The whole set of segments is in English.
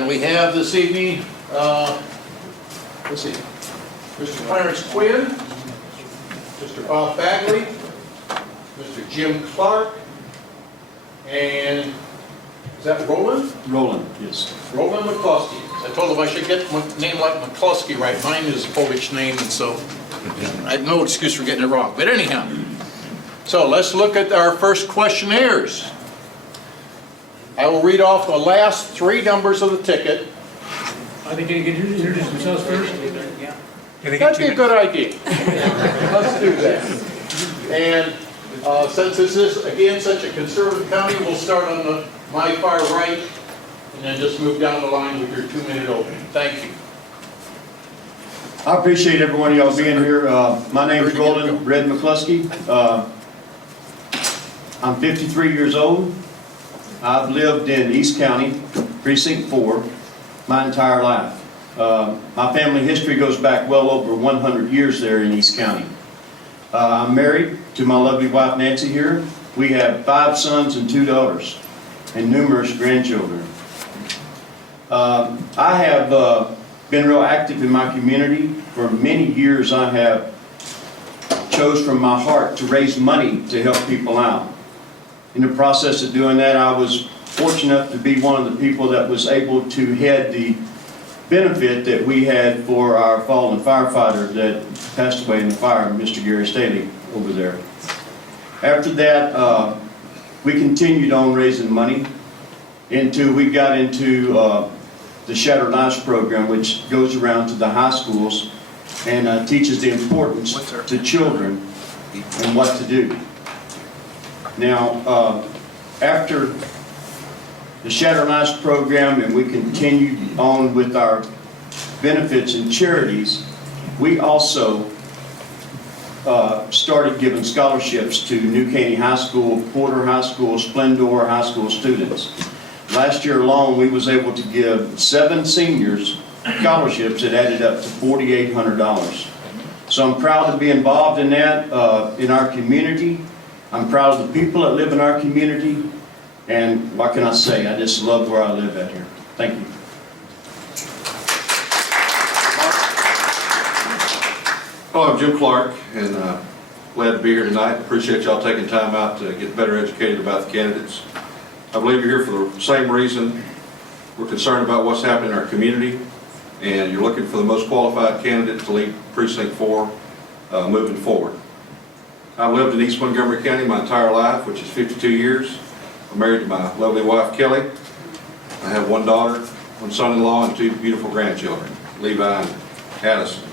And we have this evening, let's see, Mr. Clarence Quinn, Mr. Bob Bagley, Mr. Jim Clark, and is that Roland? Roland, yes. Roland McCleskey. I told him I should get my name like McCleskey right. Mine is a Polish name, and so I had no excuse for getting it wrong. But anyhow, so let's look at our first questionnaires. I will read off the last three numbers of the ticket. I think they can introduce themselves first. That'd be a good idea. Let's do that. And since this is, again, such a conservative county, we'll start on my far right and then just move down the line with your 2-minute opening. Thank you. I appreciate every one of y'all being here. My name is Roland McCleskey. I'm 53 years old. I've lived in East County, Precinct 4, my entire life. My family history goes back well over 100 years there in East County. I'm married to my lovely wife Nancy here. We have 5 sons and 2 daughters and numerous grandchildren. I have been real active in my community. For many years I have chose from my heart to raise money to help people out. In the process of doing that, I was fortunate enough to be one of the people that was able to head the benefit that we had for our fallen firefighter that passed away in the fire, Mr. Gary Staley over there. After that, we continued on raising money until we got into the Shattered Lives program, which goes around to the high schools and teaches the importance to children and what to do. Now, after the Shattered Lives program and we continued on with our benefits and charities, we also started giving scholarships to New Caney High School, Porter High School, Splendor High School students. Last year alone, we was able to give 7 seniors scholarships that added up to $4,800. So I'm proud to be involved in that in our community. I'm proud of the people that live in our community. And what can I say? I just love where I live out here. Thank you. Hello, I'm Jim Clark, and glad to be here tonight. Appreciate y'all taking time out to get better educated about the candidates. I believe you're here for the same reason. We're concerned about what's happening in our community, and you're looking for the most qualified candidate to lead Precinct 4 moving forward. I've lived in East Montgomery County my entire life, which is 52 years. I'm married to my lovely wife, Kelly. I have 1 daughter, 1 son-in-law, and 2 beautiful grandchildren, Levi and Addison.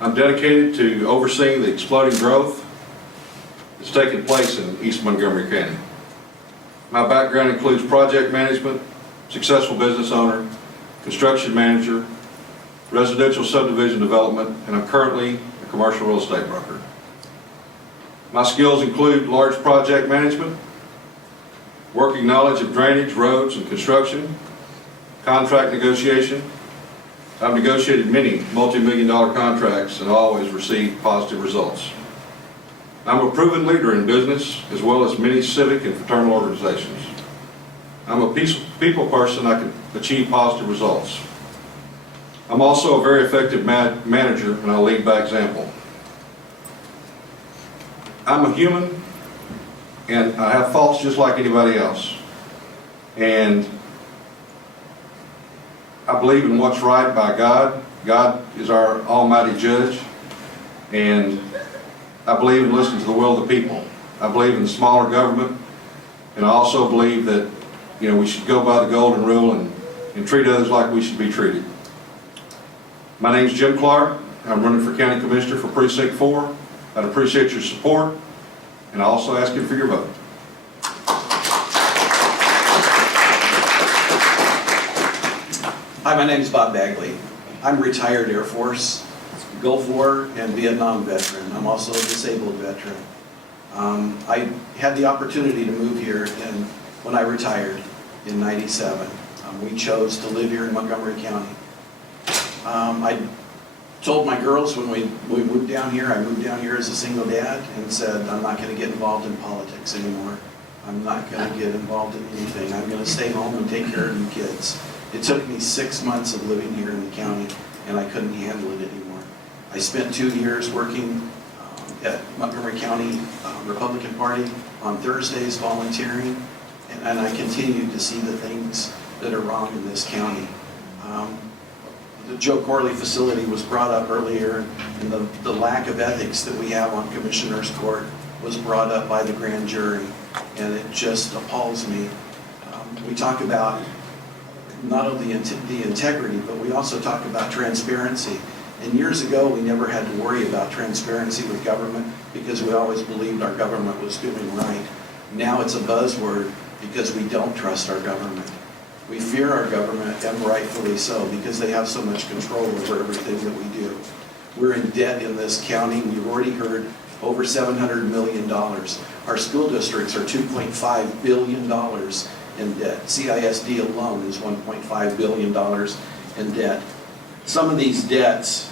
I'm dedicated to overseeing the exploding growth that's taking place in East Montgomery County. My background includes project management, successful business owner, construction manager, residential subdivision development, and I'm currently a commercial real estate broker. My skills include large project management, working knowledge of drainage, roads, and construction, contract negotiation. I've negotiated many multi-million-dollar contracts and always received positive results. I'm a proven leader in business as well as many civic and fraternal organizations. I'm a people person. I can achieve positive results. I'm also a very effective manager, and I lead by example. I'm a human, and I have faults just like anybody else. And I believe in what's right by God. God is our almighty judge. And I believe in listening to the will of the people. I believe in smaller government. And I also believe that, we should go by the golden rule and treat others like we should be treated. My name is Jim Clark. I'm running for County Commissioner for Precinct 4. I'd appreciate your support, and I also ask you for your vote. Hi, my name is Bob Bagley. I'm a retired Air Force, Gulf War, and Vietnam veteran. I'm also a disabled veteran. I had the opportunity to move here when I retired in '97. We chose to live here in Montgomery County. I told my girls when we moved down here, I moved down here as a single dad and said, I'm not going to get involved in politics anymore. I'm not going to get involved in anything. I'm going to stay home and take care of you kids. It took me 6 months of living here in the county, and I couldn't handle it anymore. I spent 2 years working at Montgomery County Republican Party on Thursdays volunteering, and I continued to see the things that are wrong in this county. The Joe Corley facility was brought up earlier, and the lack of ethics that we have on Commissioner's Court was brought up by the grand jury, and it just appalls me. We talk about not only the integrity, but we also talk about transparency. And years ago, we never had to worry about transparency with government because we always believed our government was doing right. Now it's a buzzword because we don't trust our government. We fear our government, and rightfully so, because they have so much control over everything that we do. We're in debt in this county. We've already heard over $700 million. Our school districts are $2.5 billion in debt. CISD alone is $1.5 billion in debt. Some of these debts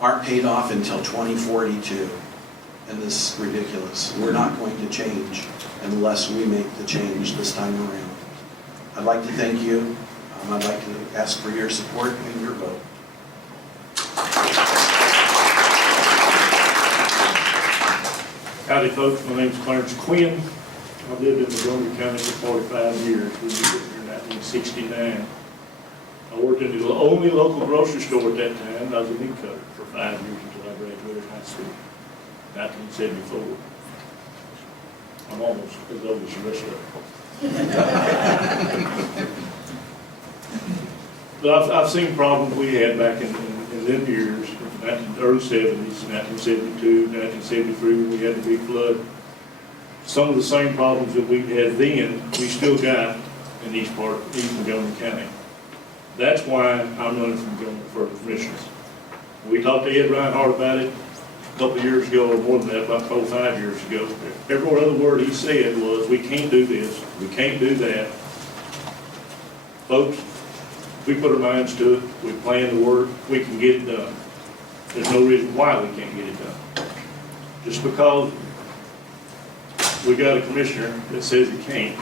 aren't paid off until 2042, and this is ridiculous. We're not going to change unless we make the change this time around. I'd like to thank you. I'd like to ask for your support and your vote. Howdy folks, my name's Clarence Quinn. I've lived in Montgomery County for 45 years. We moved here in 1969. I worked in the only local grocery store at that time. I was a meat cutter for 5 years until I graduated high school, 1974. I'm almost as old as the rest of them. But I've seen problems we had back in them years, in the early 70s, 1972, 1973, when we had the big flood. Some of the same problems that we had then, we still got in East Montgomery County. That's why I'm running for commissioners. We talked to Ed Reinhardt about it a couple of years ago, or more than that, about 4 or 5 years ago. Every other word he said was, we can't do this, we can't do that. Folks, we put our minds to it, we plan the work, we can get it done. There's no reason why we can't get it done. Just because we got a commissioner that says he can't,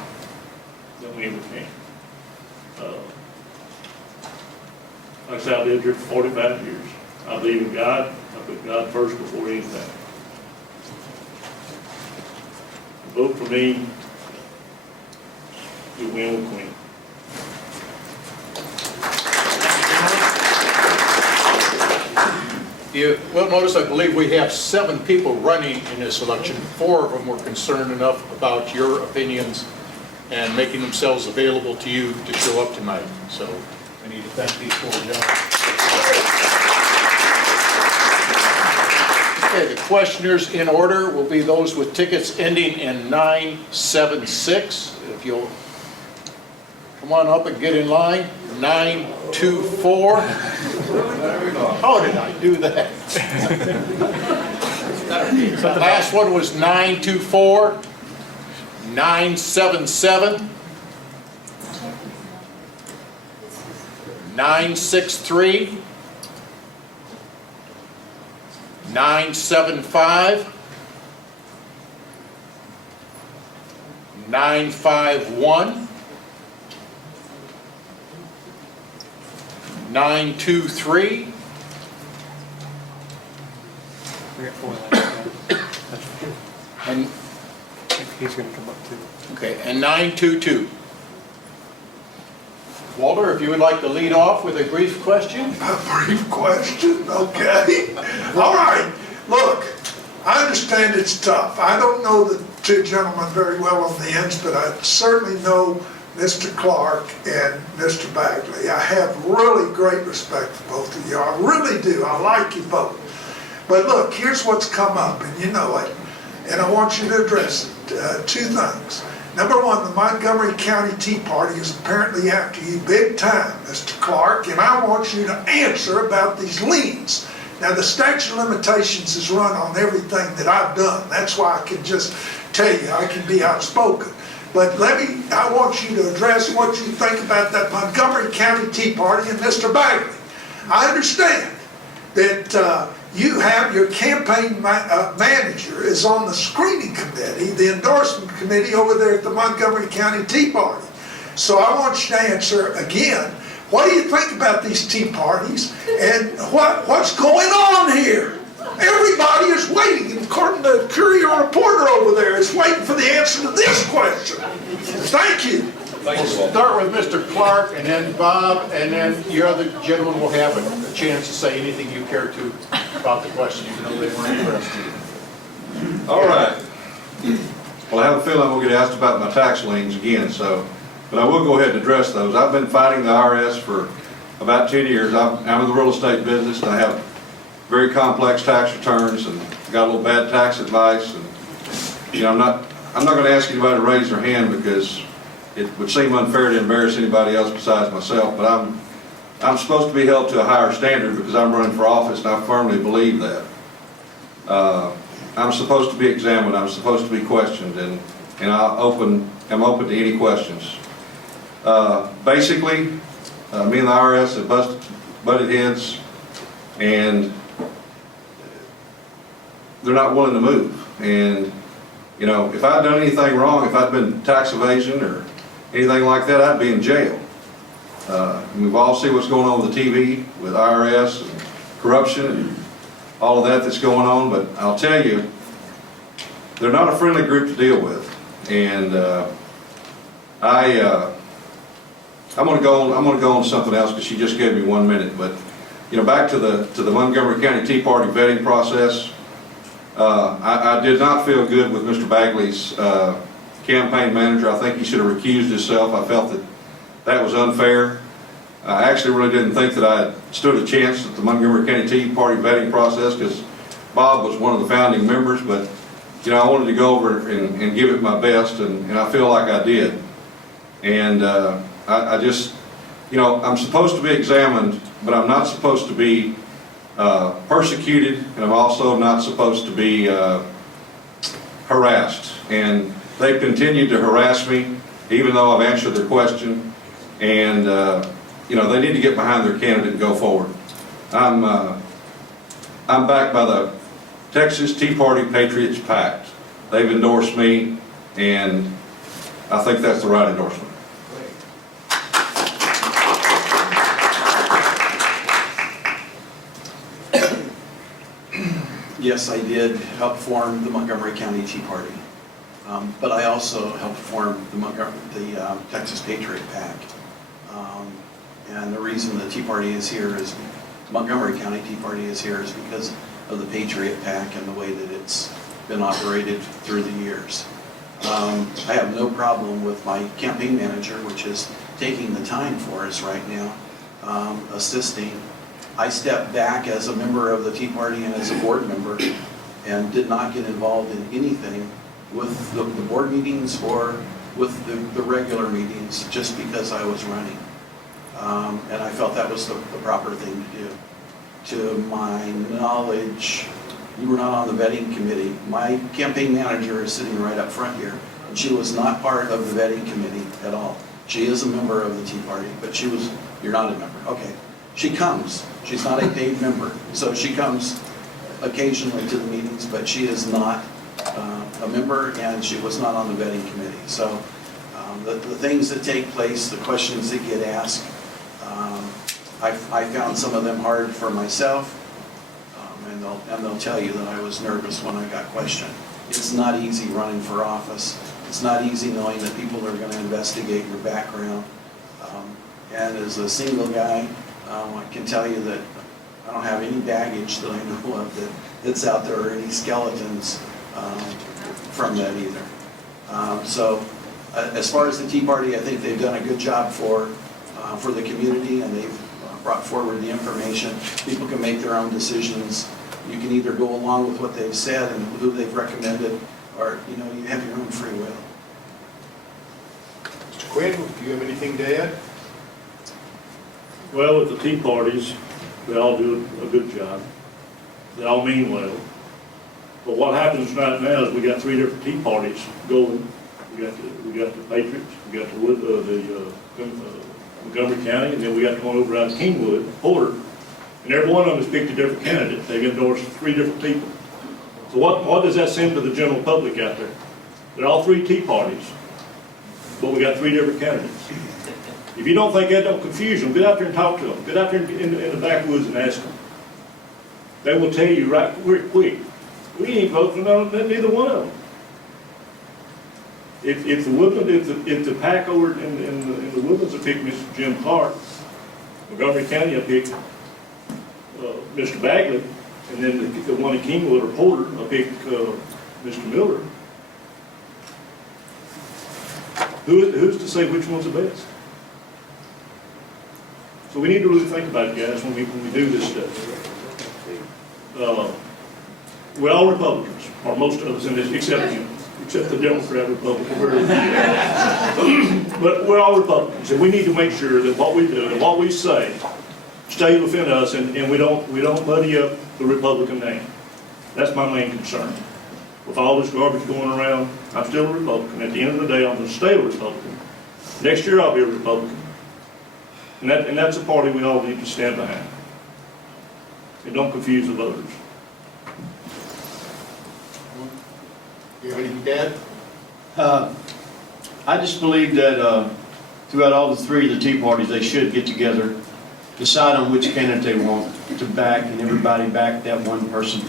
don't mean we can't. Like I said, I lived here for 45 years. I believe in God. I put God first before anything. Vote for me. We win with Quinn. You will notice, I believe we have 7 people running in this election. 4 of them were concerned enough about your opinions and making themselves available to you to show up tonight. So I need to thank these 4 gentlemen. Okay, the questioners in order will be those with tickets ending in 976. If you'll come on up and get in line. 924. How did I do that? The last one was 924. 977. 963. 975. 951. 923. And he's going to come up too. okay, and 922. Walter, if you would like to lead off with a brief question. A brief question, okay. All right, look, I understand it's tough. I don't know the 2 gentlemen very well on the ends, but I certainly know Mr. Clark and Mr. Bagley. I have really great respect for both of you. I really do. I like you both. But look, here's what's come up, and you know it, and I want you to address it. 2 things. Number 1, the Montgomery County Tea Party is apparently after you big time, Mr. Clark, and I want you to answer about these liens. Now, the statute of limitations is run on everything that I've done. That's why I can just tell you, I can be outspoken. But I want you to address what you think about that Montgomery County Tea Party and Mr. Bagley. I understand that you have your campaign manager is on the screening committee, the endorsement committee over there at the Montgomery County Tea Party. So I want you to answer again, what do you think about these tea parties and what's going on here? Everybody is waiting, and according to the Courier reporter over there, is waiting for the answer to this question. Thank you. We'll start with Mr. Clark, and then Bob, and then your other gentleman will have a chance to say anything you care to about the question, even though they weren't interested. All right. Well, I have a feeling I'm going to get asked about my tax liens again, but I will go ahead and address those. I've been fighting the IRS for about 10 years. I'm in the real estate business, and I have very complex tax returns, and got a little bad tax advice. And you know, I'm not going to ask anybody to raise their hand because it would seem unfair to embarrass anybody else besides myself. But I'm supposed to be held to a higher standard because I'm running for office, and I firmly believe that. I'm supposed to be examined. I'm supposed to be questioned, and I'm open to any questions. Basically, me and the IRS have butted heads, and they're not willing to move. And you know, if I'd done anything wrong, if I'd been tax evasion or anything like that, I'd be in jail. We've all seen what's going on with the TV, with IRS and corruption and all of that that's going on. But I'll tell you, they're not a friendly group to deal with. And I'm going to go on to something else because she just gave me 1 minute. But you know, back to the Montgomery County Tea Party vetting process. I did not feel good with Mr. Bagley's campaign manager. I think he should have recused himself. I felt that was unfair. I actually really didn't think that I stood a chance at the Montgomery County Tea Party vetting process because Bob was one of the founding members. But you know, I wanted to go over and give it my best, and I feel like I did. And I just, you know, I'm supposed to be examined, but I'm not supposed to be persecuted, and I'm also not supposed to be harassed. And they've continued to harass me, even though I've answered their question. And you know, they need to get behind their candidate and go forward. I'm backed by the Texas Tea Party Patriots Pact. They've endorsed me, and I think that's the right endorsement. Yes, I did help form the Montgomery County Tea Party, but I also helped form the Texas Patriot PAC. And the reason the Tea Party is here is, Montgomery County Tea Party is here is because of the Patriot PAC and the way that it's been operated through the years. I have no problem with my campaign manager, which is taking the time for us right now, assisting. I stepped back as a member of the Tea Party and as a board member and did not get involved in anything with the board meetings or with the regular meetings just because I was running. And I felt that was the proper thing to do. To my knowledge, you were not on the vetting committee. My campaign manager is sitting right up front here, and she was not part of the vetting committee at all. She is a member of the Tea Party, but you're not a member. Okay. She comes. She's not a paid member. So she comes occasionally to the meetings, but she is not a member, and she was not on the vetting committee. So the things that take place, the questions that get asked, I found some of them hard for myself, and they'll tell you that I was nervous when I got questioned. It's not easy running for office. It's not easy knowing that people are going to investigate your background. And as a single guy, I can tell you that I don't have any baggage that I know of that's out there, or any skeletons from that either. So as far as the Tea Party, I think they've done a good job for the community, and they've brought forward the information. People can make their own decisions. You can either go along with what they've said and who they've recommended, or you have your own free will. Mr. Quinn, do you have anything to add? Well, with the tea parties, they all do a good job. They all mean well. But what happens right now is we got 3 different tea parties going. We got the Patriots, we got the Montgomery County, and then we got the one over out of Kingwood, Porter. And every one of them has picked a different candidate. They've endorsed 3 different people. So what does that send to the general public out there? They're all 3 tea parties, but we got 3 different candidates. If you don't think that don't confuse them, get out there and talk to them. Get out there in the backwoods and ask them. They will tell you right quick, we ain't voting on neither one of them. If the Woodland, if the pack over in the Woodlands will pick Mr. Jim Clark, Montgomery County will pick Mr. Bagley, and then the one in Kingwood or Porter will pick Mr. Miller. Who's to say which one's the best? So we need to really think about it, guys, when we do this stuff. We're all Republicans, or most of us in this, except the Democrat Republican. But we're all Republicans, and we need to make sure that what we do and what we say stays within us, and we don't muddy up the Republican name. That's my main concern. With all this garbage going around, I'm still a Republican. At the end of the day, I'm going to stay a Republican. Next year, I'll be a Republican. And that's a party we all need to stand behind. And don't confuse the voters. You have anything to add? I just believe that throughout all the three of the Tea Parties, they should get together, decide on which candidate they want to back, and everybody back that one person.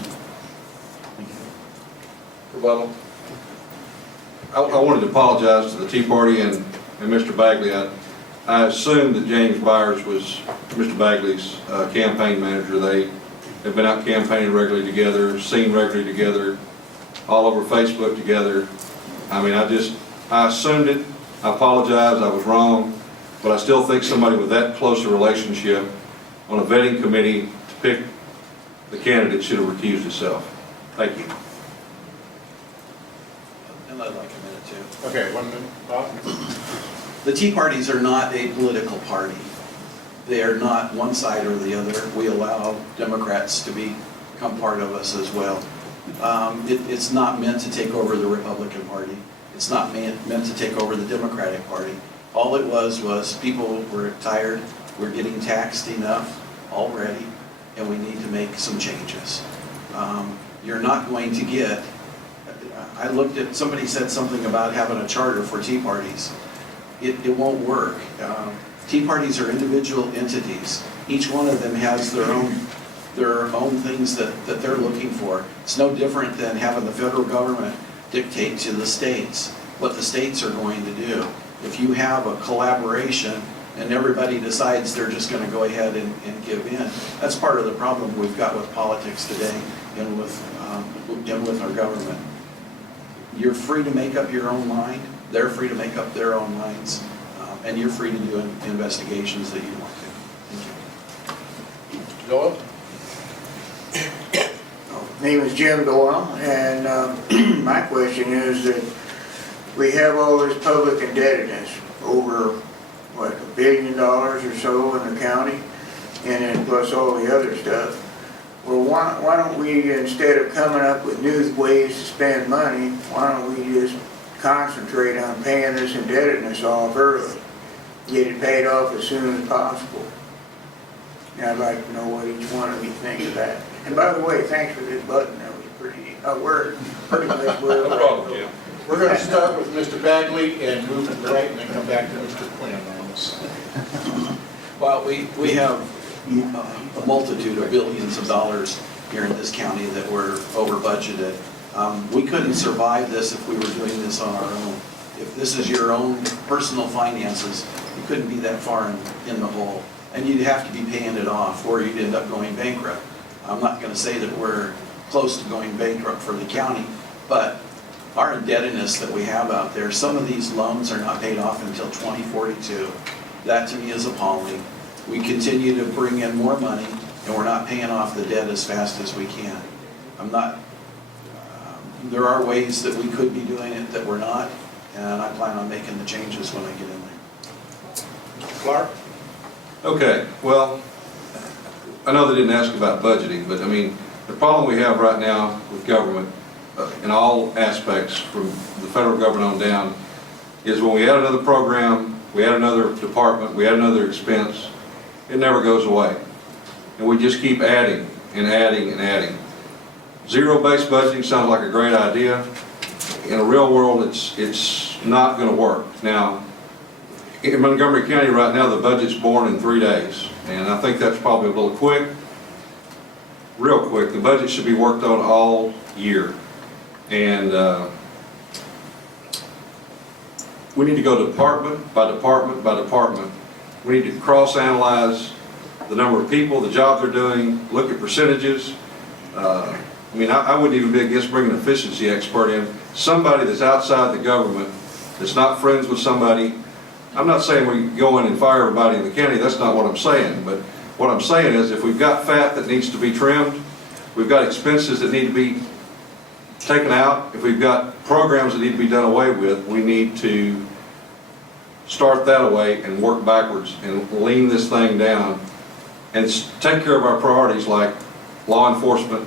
Rebuttal. I wanted to apologize to the Tea Party and Mr. Bagley. I assumed that James Byers was Mr. Bagley's campaign manager. They have been out campaigning regularly together, seen regularly together, all over Facebook together. I mean, I assumed it. I apologize, I was wrong, but I still think somebody with that close a relationship on a vetting committee to pick the candidate should have recused himself. Thank you. And I'd like a minute too. Okay, 1 minute, Bob. The Tea Parties are not a political party. They are not one side or the other. We allow Democrats to become part of us as well. It's not meant to take over the Republican Party. It's not meant to take over the Democratic Party. All it was people were tired, we're getting taxed enough already, and we need to make some changes. You're not going to get, I looked at, somebody said something about having a charter for Tea Parties. It won't work. Tea Parties are individual entities. Each one of them has their own things that they're looking for. It's no different than having the federal government dictate to the states what the states are going to do. If you have a collaboration and everybody decides they're just going to go ahead and give in, that's part of the problem we've got with politics today and with our government. You're free to make up your own mind. They're free to make up their own minds. And you're free to do investigations that you want to. Thank you. Joel? Name is Jim Doyle, and my question is that we have all this public indebtedness over, what, $1 billion or so in the county, and then plus all the other stuff. Well, why don't we, instead of coming up with new ways to spend money, why don't we just concentrate on paying this indebtedness off early, get it paid off as soon as possible? And I'd like to know what each one of you think of that. And by the way, thanks for this button. That was worked pretty much well. No problem, Jim. We're going to start with Mr. Bagley and move to the right and then come back to Mr. Quinn on this. Well, we have a multitude of billions of dollars here in this county that we're over budgeted. We couldn't survive this if we were doing this on our own. If this is your own personal finances, you couldn't be that far in the hole. And you'd have to be paying it off or you'd end up going bankrupt. I'm not going to say that we're close to going bankrupt for the county, but our indebtedness that we have out there, some of these loans are not paid off until 2042. That to me is appalling. We continue to bring in more money and we're not paying off the debt as fast as we can. There are ways that we could be doing it that we're not, and I plan on making the changes when I get in there. Clark? Okay, well, I know they didn't ask about budgeting, but I mean, the problem we have right now with government in all aspects from the federal government on down is when we add another program, we add another department, we add another expense, it never goes away. And we just keep adding and adding and adding. Zero-based budgeting sounds like a great idea. In a real world, it's not going to work. Now, in Montgomery County right now, the budget's born in 3 days, and I think that's probably a little quick. Real quick, the budget should be worked on all year. And we need to go department by department by department. We need to cross-analyze the number of people, the job they're doing, look at percentages. I mean, I wouldn't even be against bringing an efficiency expert in, somebody that's outside the government, that's not friends with somebody. I'm not saying we go in and fire everybody in the county, that's not what I'm saying, but what I'm saying is if we've got fat that needs to be trimmed, we've got expenses that need to be taken out, if we've got programs that need to be done away with, we need to start that away and work backwards and lean this thing down and take care of our priorities like law enforcement,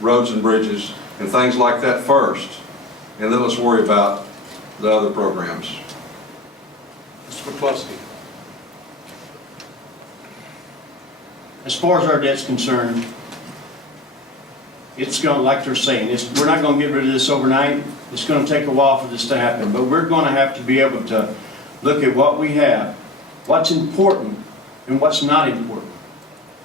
roads and bridges, and things like that first, and then let's worry about the other programs. Mr. McCleskey. As far as our debt's concerned, it's going, like they're saying, we're not going to get rid of this overnight. It's going to take a while for this to happen, but we're going to have to be able to look at what we have, what's important and what's not important.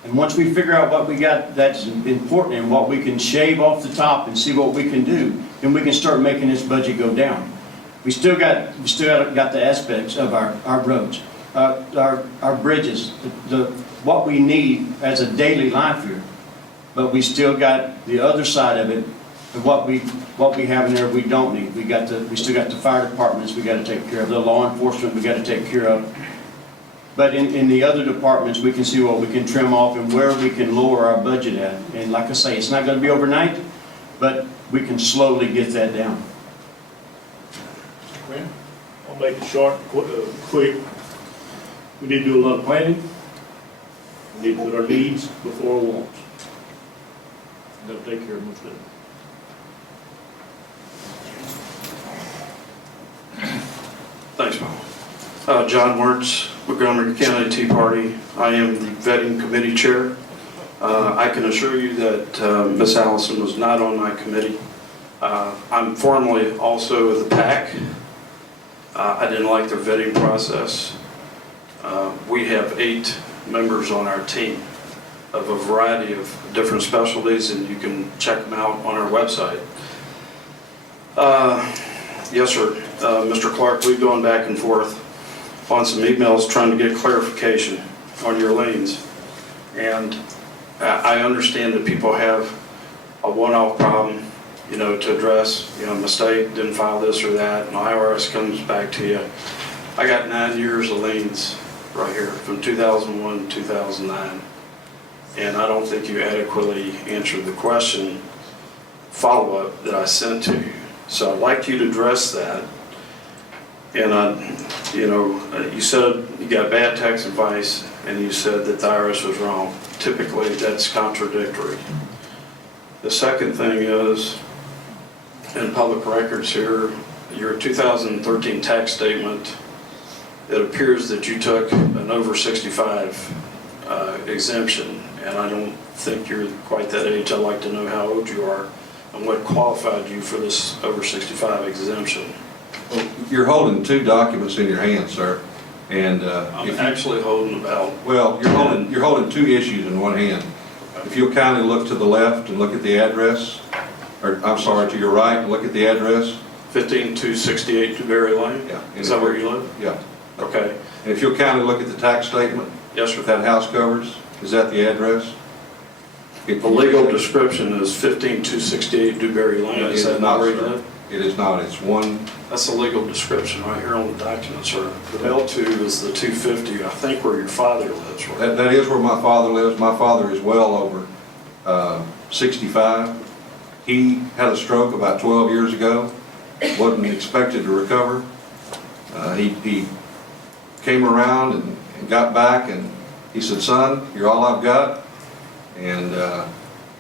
And once we figure out what we got that's important and what we can shave off the top and see what we can do, then we can start making this budget go down. We still got the aspects of our roads, our bridges, what we need as a daily life here. But we still got the other side of it, of what we have in there we don't need. We still got the fire departments we got to take care of, the law enforcement we got to take care of. But in the other departments, we can see what we can trim off and where we can lower our budget at. And like I say, it's not going to be overnight, but we can slowly get that down. Quinn? I'll make it short, quick. We need to do a lot of planning. We need to put our needs before our wants. That'll take care of most of it. Thanks, Paul. John Wertz, Montgomery County Tea Party. I am the vetting committee chair. I can assure you that Ms. Allison was not on my committee. I'm formally also with the PAC. I didn't like their vetting process. We have 8 members on our team of a variety of different specialties, and you can check them out on our website. Yes, sir. Mr. Clark, we've gone back and forth on some emails trying to get clarification on your liens. And I understand that people have a one-off problem, you know, to address, you know, mistake, didn't file this or that, and IRS comes back to you. I got 9 years of liens right here from 2001 to 2009. And I don't think you adequately answered the question follow-up that I sent to you. So I'd like you to address that. And you know, you said you got bad tax advice, and you said that the IRS was wrong. Typically, that's contradictory. The second thing is, in public records here, your 2013 tax statement, it appears that you took an over 65 exemption, and I don't think you're quite that age. I'd like to know how old you are and what qualified you for this over 65 exemption. Well, you're holding 2 documents in your hand, sir, and I'm actually holding about. well, you're holding 2 issues in one hand. If you'll kindly look to the left and look at the address, or I'm sorry, to your right and look at the address. 15268 Dewberry Lane. Yeah. Is that where you live? Yeah. Okay. And if you'll kindly look at the tax statement. Yes, sir. With that house covers, is that the address? The legal description is 15268 Dewberry Lane. It Is is that not, not where you sir. live? It is not. It's one. That's the legal description right here on the document, sir. The L2 is the 250, I think, where your father lives, right? That is where my father lives. My father is well over 65. He had a stroke about 12 years ago. Wasn't expected to recover. He came around and got back, and he said, "Son, you're all I've got, and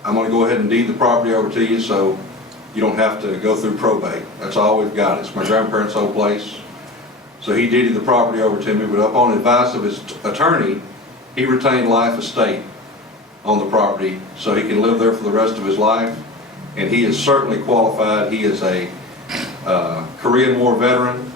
I'm going to go ahead and deed the property over to you so you don't have to go through probate. That's all we've got. It's my grandparents' old place." So he deeded the property over to me, but upon advice of his attorney, he retained life estate on the property so he can live there for the rest of his life. And he is certainly qualified. He is a Korean War veteran.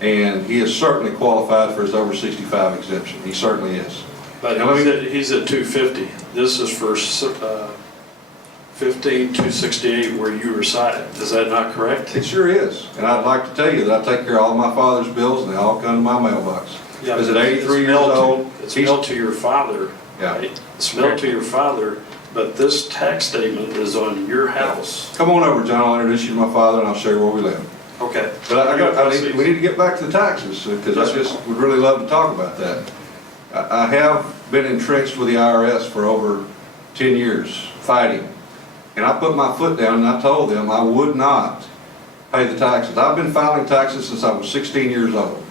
and he is certainly qualified for his over 65 exemption. He certainly is. But Now, let me- he's at 250. This is for 15,268 where you reside. Is that not correct? It sure is, and I'd like to tell you that I take care of all my father's bills, and they all come to my mailbox. Because at 83 years old, It's he's- mailed to your father, Yeah. right? It's mailed to your father, but this tax statement is on your house. Come on over, John, I'll introduce you to my father, and I'll show you where we live. Okay. But we need to get back to the taxes, because I just would really love to talk about that. I have been entrenched with the IRS for over 10 years, fighting. And I put my foot down and I told them I would not pay the taxes. I've been filing taxes since I was 16 years old.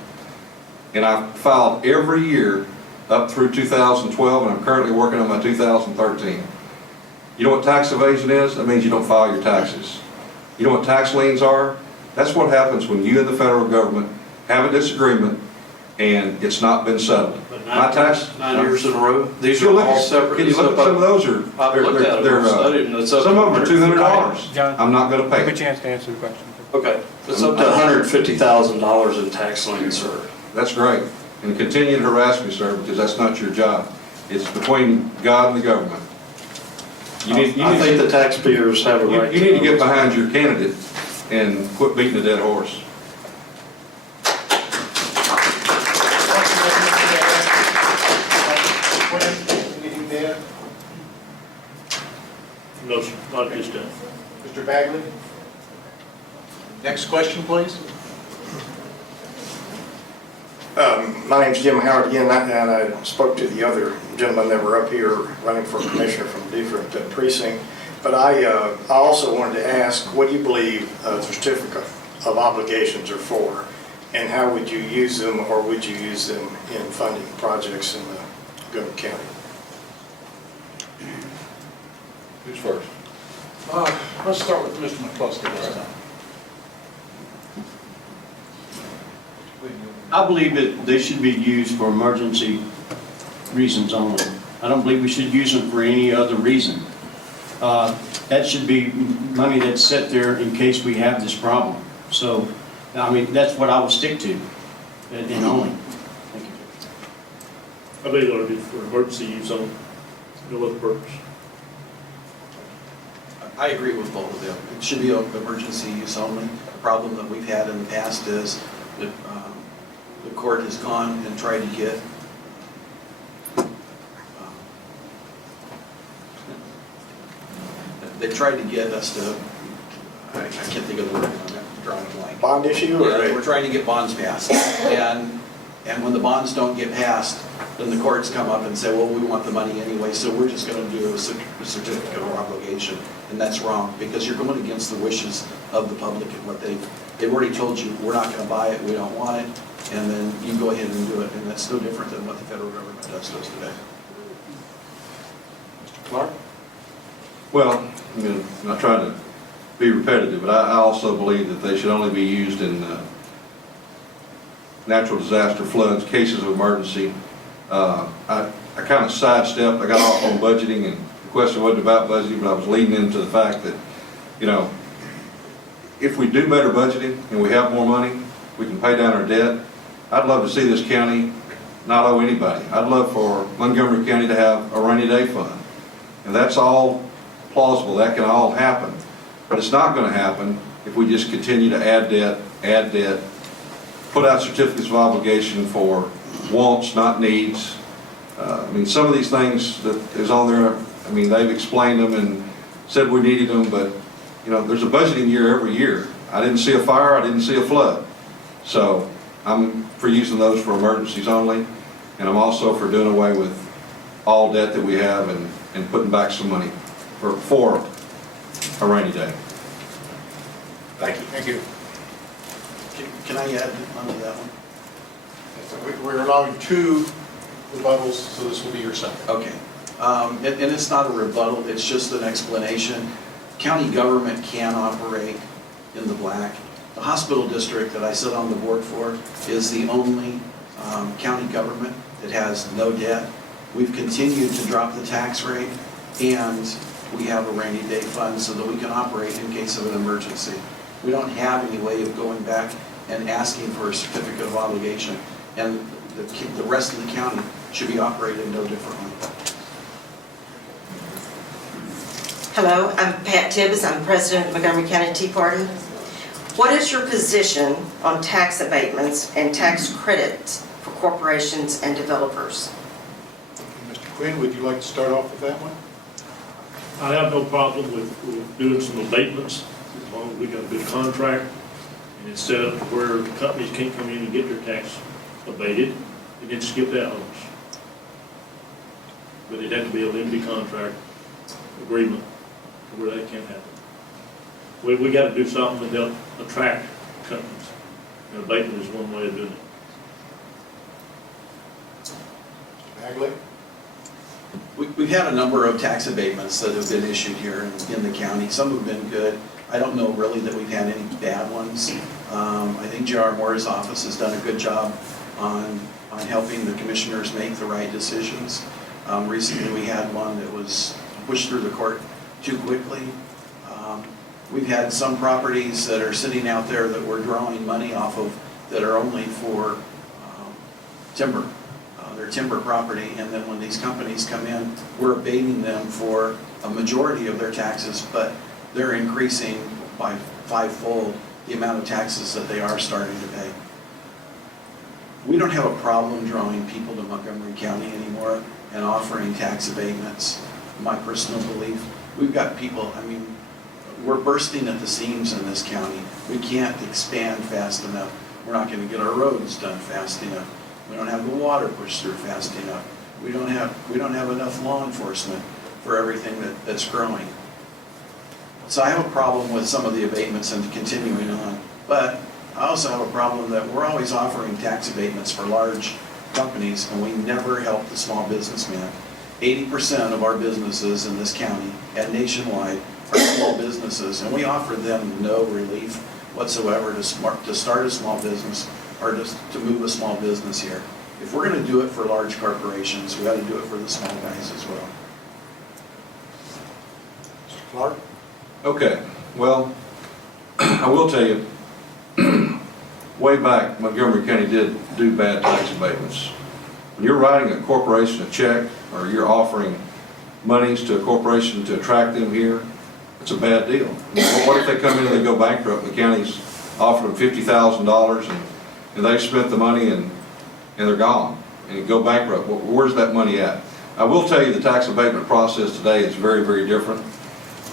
And I've filed every year up through 2012, and I'm currently working on my 2013. You know what tax evasion is? That means you don't file your taxes. You know what tax liens are? That's what happens when you and the federal government have a disagreement and it's not been settled. But My tax. 9 years in a row? These Can are you look all at- separate. Can you look at some of those, or I've looked at they're, them, studied them, it's up to some of them are $200. John. I'm not gonna pay Give me a it. chance to answer the question. Okay, it's up to $150,000 in tax liens, sir. That's great. And continue to harass me, sir, because that's not your job. It's between God and the government. I think the taxpayers have a right to. You need to get know. behind your candidate and quit beating a dead horse. Anything there? No, sir, not this time. Mr. Bagley? Next question, please. My name's Jim Howard again, and I spoke to the other gentlemen that were up here running for commissioner from different precinct. But I also wanted to ask, what do you believe the certificate of obligations are for? And how would you use them, or would you use them in funding projects in the Montgomery County? Who's first? Let's start with Mr. McCleskey this time. I believe that they should be used for emergency reasons only. I don't believe we should use them for any other reason. That should be money that's set there in case we have this problem. So, I mean, that's what I will stick to, and only. Thank you. I believe it ought to be for emergency use only, no other purpose. I agree with both of them. It should be of emergency use only. The problem that we've had in the past is that the court has gone and tried to get they tried to get us to, I can't think of the word, I'm drawing a blank. Bond issue? Or Yeah, we're trying to get bonds passed. And when the bonds don't get passed, then the courts come up and say, well, we want the money anyway, so we're just going to do a certificate of obligation. And that's wrong, because you're going against the wishes of the public and what they've already told you, we're not going to buy it, we don't want it, and then you go ahead and do it. And that's no different than what the federal government does to us today. Mr. Clark? Well, I'm not trying to be repetitive, but I also believe that they should only be used in natural disaster, floods, cases of emergency. I kind of sidestepped. I got off on budgeting, and the question wasn't about budgeting, but I was leading into the fact that, you know, if we do better budgeting and we have more money, we can pay down our debt. I'd love to see this county not owe anybody. I'd love for Montgomery County to have a rainy day fund. And that's all plausible. That can all happen. But it's not going to happen if we just continue to add debt, put out certificates of obligation for wants, not needs. I mean, some of these things that is on there, I mean, they've explained them and said we needed them, but, you know, there's a budgeting year every year. I didn't see a fire, I didn't see a flood. So I'm for using those for emergencies only, and I'm also for doing away with all debt that we have and putting back some money for a rainy day. Thank you. Thank you. Can I add on to that one? We're allowing 2 rebuttals, so this will be your second. Okay. And it's not a rebuttal, it's just an explanation. County government can operate in the black. The hospital district that I sit on the board for is the only county government that has no debt. We've continued to drop the tax rate, and we have a rainy day fund so that we can operate in case of an emergency. We don't have any way of going back and asking for a certificate of obligation. And the rest of the county should be operated no differently. Hello, I'm Pat Tibbs. I'm president of Montgomery County Tea Party. What is your position on tax abatements and tax credits for corporations and developers? Mr. Quinn, would you like to start off with that one? I have no problem with doing some abatements, as long as we got a good contract, and it's set up where companies can't come in and get their tax abated, and then skip that house. But it had to be a limited contract agreement where that can't happen. We got to do something to help attract companies, and abatement is one way of doing it. Bagley? We've had a number of tax abatements that have been issued here in the county. Some have been good. I don't know really that we've had any bad ones. I think J.R. Moore's office has done a good job on helping the commissioners make the right decisions. Recently we had one that was pushed through the court too quickly. We've had some properties that are sitting out there that we're drawing money off of that are only for timber. They're timber property, and then when these companies come in, we're abating them for a majority of their taxes, but they're increasing by fivefold the amount of taxes that they are starting to pay. We don't have a problem drawing people to Montgomery County anymore and offering tax abatements. My personal belief, we've got people, I mean, we're bursting at the seams in this county. We can't expand fast enough. We're not going to get our roads done fast enough. We don't have the water pushed through fast enough. We don't have enough law enforcement for everything that's growing. So I have a problem with some of the abatements and continuing on. But I also have a problem that we're always offering tax abatements for large companies, and we never help the small businessman. 80% of our businesses in this county and nationwide are small businesses, and we offer them no relief whatsoever to start a small business or just to move a small business here. If we're going to do it for large corporations, we got to do it for the small guys as well. Mr. Clark? Okay, well, I will tell you, way back, Montgomery County did do bad tax abatements. When you're writing a corporation a check, or you're offering monies to a corporation to attract them here, it's a bad deal. Well, what if they come in and they go bankrupt, and the county's offered them $50,000 and they've spent the money and they're gone, and you go bankrupt? Well, where's that money at? I will tell you the tax abatement process today is very, very different,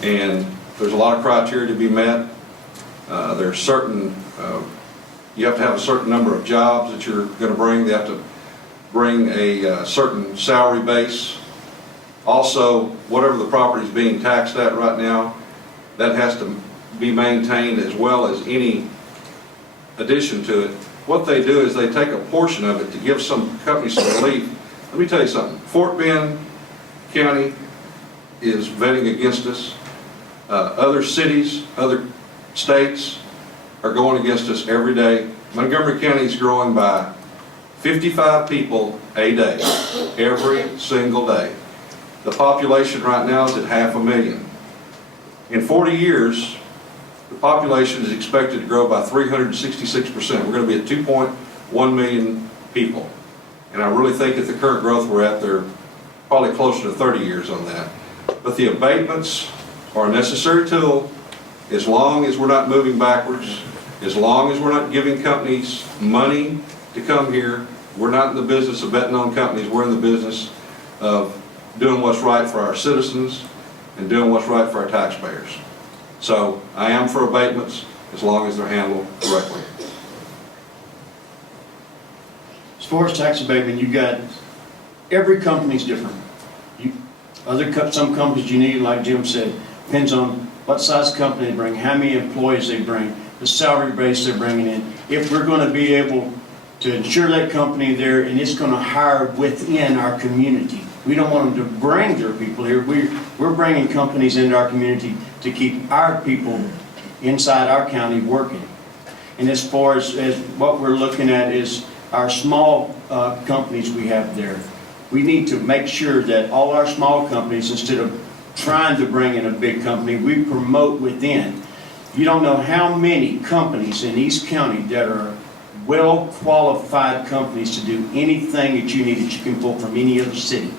and there's a lot of criteria to be met. There's certain, you have to have a certain number of jobs that you're going to bring. They have to bring a certain salary base. Also, whatever the property is being taxed at right now, that has to be maintained, as well as any addition to it. What they do is they take a portion of it to give some companies some relief. Let me tell you something. Fort Bend County is vetting against us. Other cities, other states are going against us every day. Montgomery County is growing by 55 people a day, every single day. The population right now is at 500,000. In 40 years, the population is expected to grow by 366%. We're going to be at 2.1 million people. And I really think at the current growth we're at, they're probably closer to 30 years on that. But the abatements are a necessary tool, as long as we're not moving backwards, as long as we're not giving companies money to come here. We're not in the business of betting on companies. We're in the business of doing what's right for our citizens and doing what's right for our taxpayers. So I am for abatements as long as they're handled correctly. As far as tax abatement, you got, every company's different. Some companies you need, like Jim said, depends on what size company they bring, how many employees they bring, the salary base they're bringing in. If we're going to be able to ensure that company there, and it's going to hire within our community. We don't want them to bring their people here. We're bringing companies into our community to keep our people inside our county working. And as far as what we're looking at is our small companies we have there. We need to make sure that all our small companies, instead of trying to bring in a big company, we promote within. You don't know how many companies in East County that are well-qualified companies to do anything that you need that you can pull from any other city.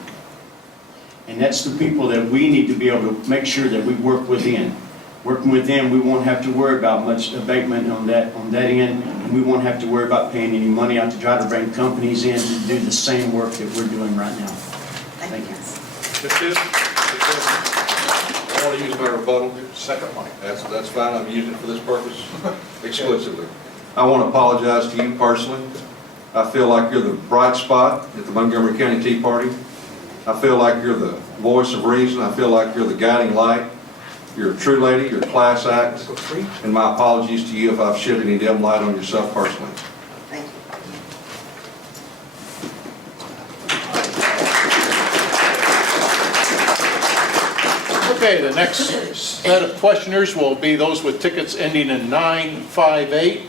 And that's the people that we need to be able to make sure that we work within. Working with them, we won't have to worry about much abatement on that end, and we won't have to worry about paying any money out to try to bring companies in to do the same work that we're doing right now. Thank you. That's it? I want to use my rebuttal. Second mic. That's fine, I'm using it for this purpose exclusively. I want to apologize to you personally. I feel like you're the bright spot at the Montgomery County Tea Party. I feel like you're the voice of reason. I feel like you're the guiding light. You're a true lady, you're a class act, and my apologies to you if I've shed any dim light on yourself personally. Thank you. Okay, the next set of questioners will be those with tickets ending in 958,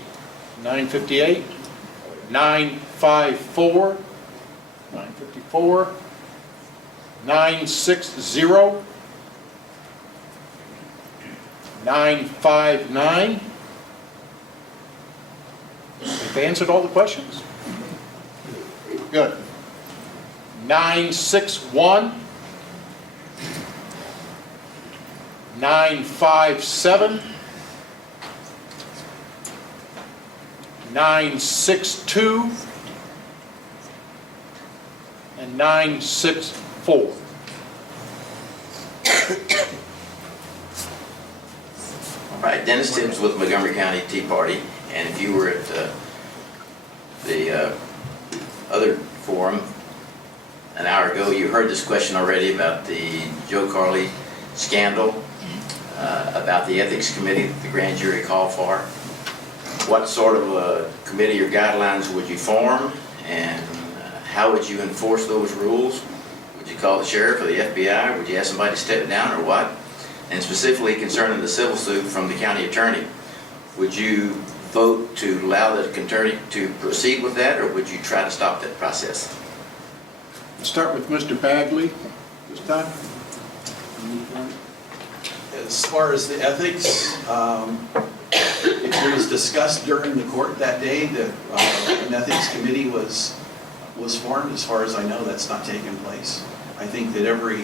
958, 954, 954, 960, 959. Have they answered all the questions? Good. 961, 957, 962, and 964. All right, Dennis Tibbs with Montgomery County Tea Party, and if you were at the other forum an hour ago, you heard this question already about the Joe Carley scandal, about the ethics committee that the grand jury called for. What sort of a committee or guidelines would you form, and how would you enforce those rules? Would you call the sheriff or the FBI? Would you ask somebody to step down, or what? And specifically concerning the civil suit from the county attorney, would you vote to allow the attorney to proceed with that, or would you try to stop that process? Start with Mr. Bagley this time. As far as the ethics, it was discussed during the court that day that an ethics committee was formed. As far as I know, that's not taken place. I think that every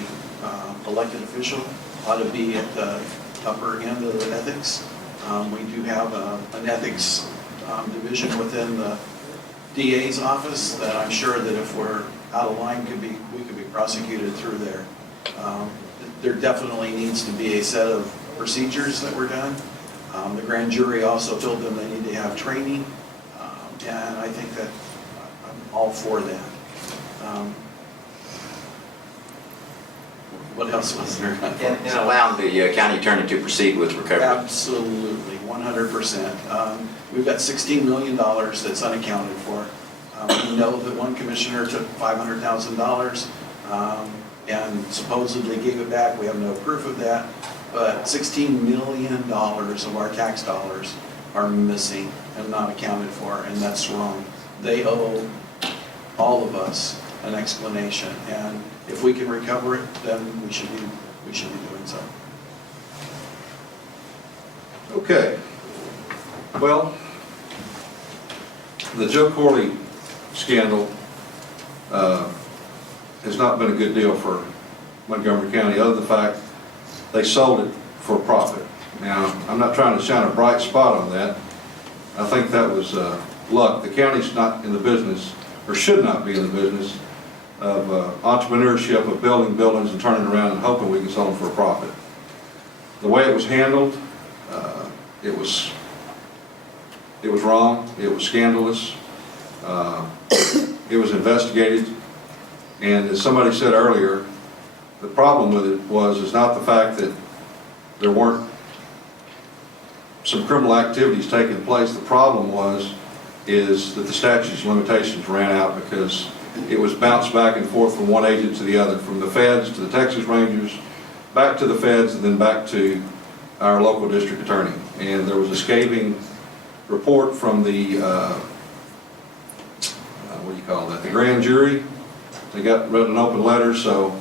elected official ought to be at the upper end of the ethics. We do have an ethics division within the DA's office that I'm sure that if we're out of line, we could be prosecuted through there. There definitely needs to be a set of procedures that were done. The grand jury also told them they need to have training, and I think that I'm all for that. What else was there? And allowing the county attorney to proceed with recovery. Absolutely, 100%. We've got $16 million that's unaccounted for. We know that one commissioner took $500,000 and supposedly gave it back. We have no proof of that, but $16 million of our tax dollars are missing and not accounted for, and that's wrong. They owe all of us an explanation, and if we can recover it, then we should be doing so. Okay. Well, the Joe Corley scandal has not been a good deal for Montgomery County, other than the fact they sold it for profit. Now, I'm not trying to shine a bright spot on that. I think that was luck. The county's not in the business, or should not be in the business, of entrepreneurship, of building buildings and turning around and hoping we can sell them for a profit. The way it was handled, it was wrong, it was scandalous, it was investigated, and as somebody said earlier, the problem with it is not the fact that there weren't some criminal activities taking place. The problem is that the statute of limitations ran out because it was bounced back and forth from one agent to the other, from the feds to the Texas Rangers, back to the feds, and then back to our local district attorney. And there was a scathing report from the, what do you call that, the grand jury. They read an open letter, so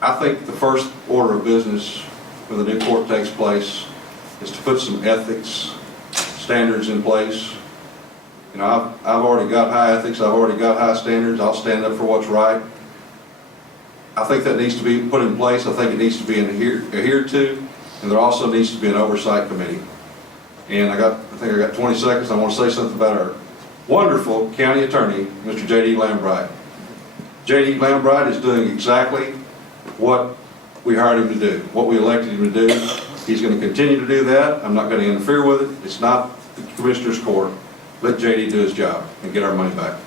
I think the first order of business when the new court takes place is to put some ethics standards in place. You know, I've already got high ethics, I've already got high standards, I'll stand up for what's right. I think that needs to be put in place, I think it needs to be adhered to, and there also needs to be an oversight committee. And I think I got 20 seconds, I want to say something about our wonderful county attorney, Mr. J.D. Lambright. J.D. Lambright is doing exactly what we hired him to do, what we elected him to do. He's going to continue to do that. I'm not going to interfere with it. It's not the Commissioner's Court. Let J.D. do his job and get our money back.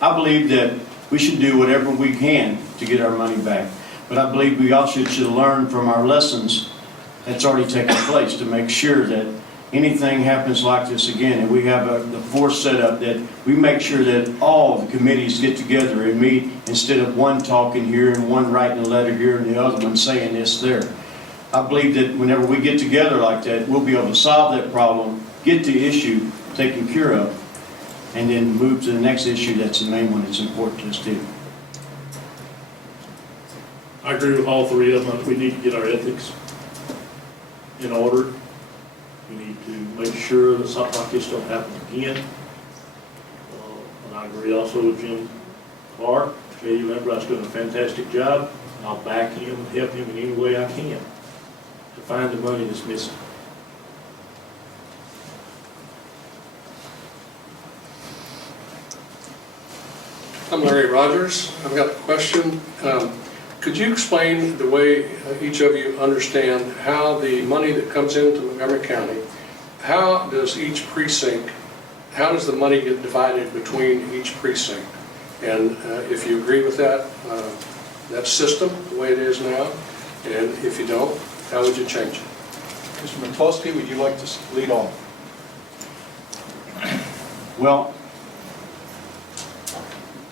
I believe that we should do whatever we can to get our money back. But I believe we also should learn from our lessons that's already taken place to make sure that anything happens like this again, and we have the force set up, that we make sure that all the committees get together and meet instead of one talking here and one writing a letter here and the other one saying this there. I believe that whenever we get together like that, we'll be able to solve that problem, get the issue taken care of, and then move to the next issue that's the main one that's important to us too. I agree with all three of them. We need to get our ethics in order. We need to make sure that something like this don't happen again. And I agree also with Jim Clark. J.D. Lambright's doing a fantastic job. I'll back him and help him in any way I can to find the money that's missing. I'm Larry Rogers. I've got a question. Could you explain the way each of you understand how the money that comes into Montgomery County, how does each precinct, how does the money get divided between each precinct? And if you agree with that system, the way it is now, and if you don't, how would you change it? Mr. McCleskey, would you like to lead off? Well,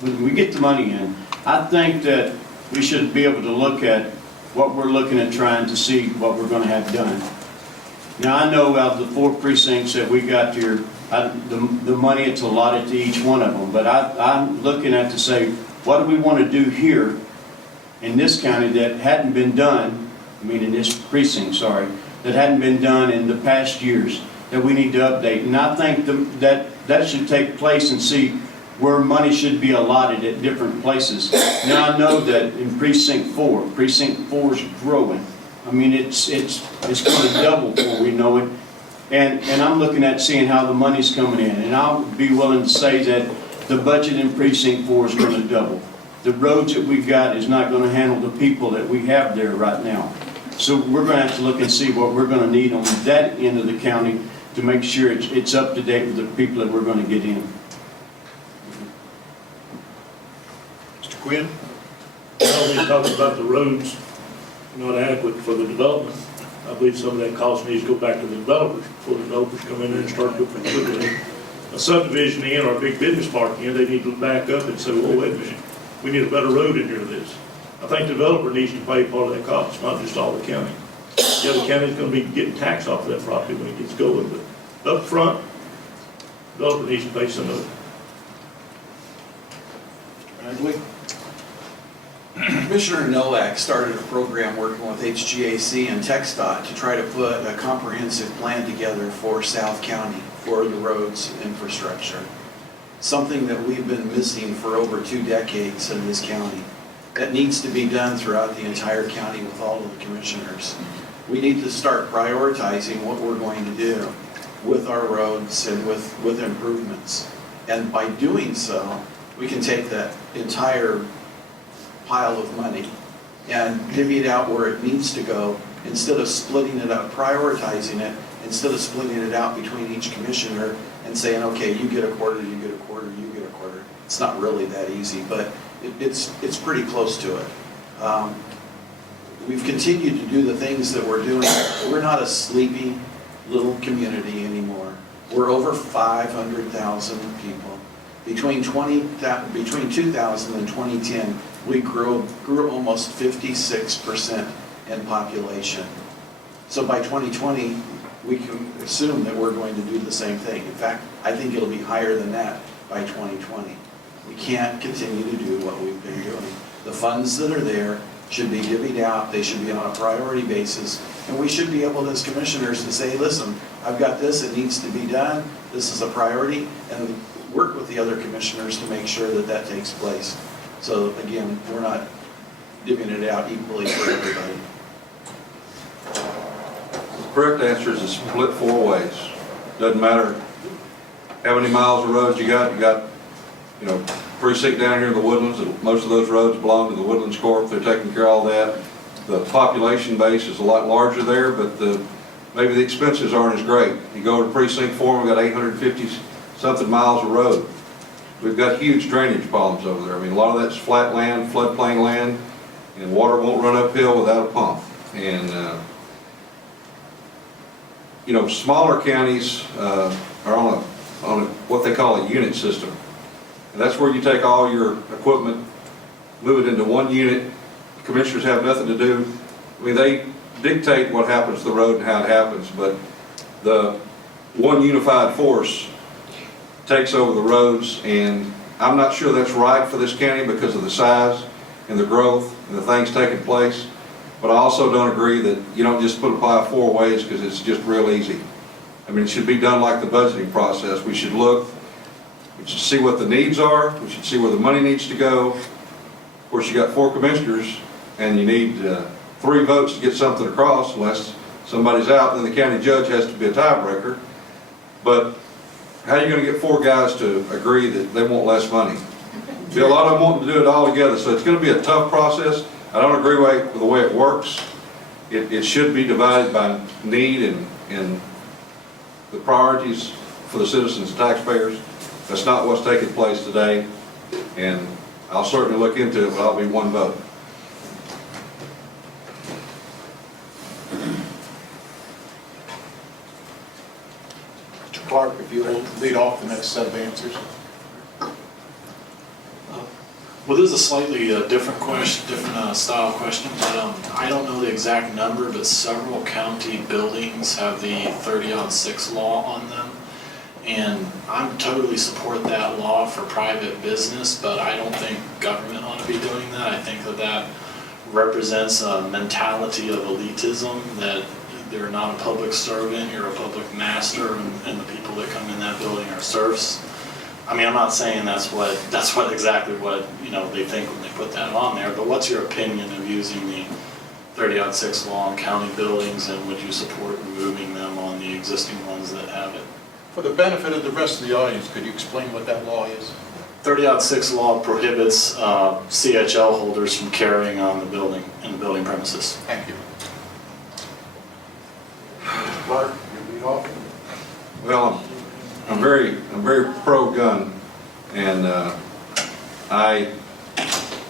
when we get the money in, I think that we should be able to look at what we're looking at trying to see what we're going to have done. Now, I know out of the 4 precincts that we got here, the money it's allotted to each one of them, but I'm looking at to say, what do we want to do here in this county that hadn't been done, in this precinct, sorry, that hadn't been done in the past years that we need to update. And I think that should take place and see where money should be allotted at different places. Now, I know that in Precinct 4 is growing. It's going to double before we know it. And I'm looking at seeing how the money's coming in. And I'll be willing to say that the budget in Precinct 4 is going to double. The roads that we've got is not going to handle the people that we have there right now. So we're going to have to look and see what we're going to need on that end of the county to make sure it's up to date with the people that we're going to get in. Mr. Quinn? Well, we talked about the roads not adequate for the development. I believe some of that cost needs to go back to the developers before the developers come in there and start putting a subdivision in or a big business park in. They need to back up and say, well, wait a minute, we need a better road in here to this. I think the developer needs to pay part of that cost, not just all the county. Yeah, the county's going to be getting tax off of that property when it gets going, but up front, the developer needs to pay some of it. Bagley? Commissioner Nowak started a program working with HGAC and TxDOT to try to put a comprehensive plan together for South County for the roads infrastructure. Something that we've been missing for over 2 decades in this county. That needs to be done throughout the entire county with all of the commissioners. We need to start prioritizing what we're going to do with our roads and with improvements. And by doing so, we can take that entire pile of money and divvy it out where it needs to go instead of splitting it up, prioritizing it, instead of splitting it out between each commissioner and saying, okay, you get a quarter, you get a quarter, you get a quarter. It's not really that easy, but it's pretty close to it. We've continued to do the things that we're doing. We're not a sleepy little community anymore. We're over 500,000 people. Between 2000 and 2010, we grew almost 56% in population. So by 2020, we can assume that we're going to do the same thing. In fact, I think it'll be higher than that by 2020. We can't continue to do what we've been doing. The funds that are there should be divvied out, they should be on a priority basis, and we should be able as commissioners to say, listen, I've got this, it needs to be done, this is a priority, and work with the other commissioners to make sure that that takes place. So again, we're not divvying it out equally for everybody. The correct answer is it's split 4 ways. Doesn't matter how many miles of roads you got, you know, Precinct down here in the Woodlands, and most of those roads belong to the Woodlands Corp. They're taking care of all that. The population base is a lot larger there, but maybe the expenses aren't as great. You go to Precinct 4, we've got 850-something miles of road. We've got huge drainage problems over there. I mean, a lot of that's flat land, floodplain land, and water won't run uphill without a pump. And, you know, smaller counties are on what they call a unit system. And that's where you take all your equipment, move it into one unit. Commissioners have nothing to do. I mean, they dictate what happens to the road and how it happens, but the one unified force takes over the roads, and I'm not sure that's right for this county because of the size and the growth and the things taking place. But I also don't agree that you don't just apply 4 ways because it's just real easy. I mean, it should be done like the budgeting process. We should see what the needs are. We should see where the money needs to go. Of course, you got 4 commissioners, and you need 3 votes to get something across. Unless somebody's out, then the county judge has to be a tiebreaker. But how are you going to get 4 guys to agree that they want less money? Be a lot of them wanting to do it all together, so it's going to be a tough process. I don't agree with the way it works. It should be divided by need and the priorities for the citizens and taxpayers. That's not what's taking place today, and I'll certainly look into it, but I'll be 1 vote. Mr. Clark, if you will lead off the next set of answers. Well, this is a slightly different question, different style question, but I don't know the exact number, but several county buildings have the 30-6 law on them. And I'm totally support that law for private business, but I don't think government ought to be doing that. I think that represents a mentality of elitism, that they're not a public servant, you're a public master, and the people that come in that building are serfs. I mean, I'm not saying that's exactly what, you know, they think when they put that on there, but what's your opinion of using the 30-6 law on county buildings, and would you support removing them on the existing ones that have it? For the benefit of the rest of the audience, could you explain what that law is? 30-6 law prohibits CHL holders from carrying on the building in the building premises. Thank you. Mr. Clark, you lead off. Well, I'm very pro-gun, and I'm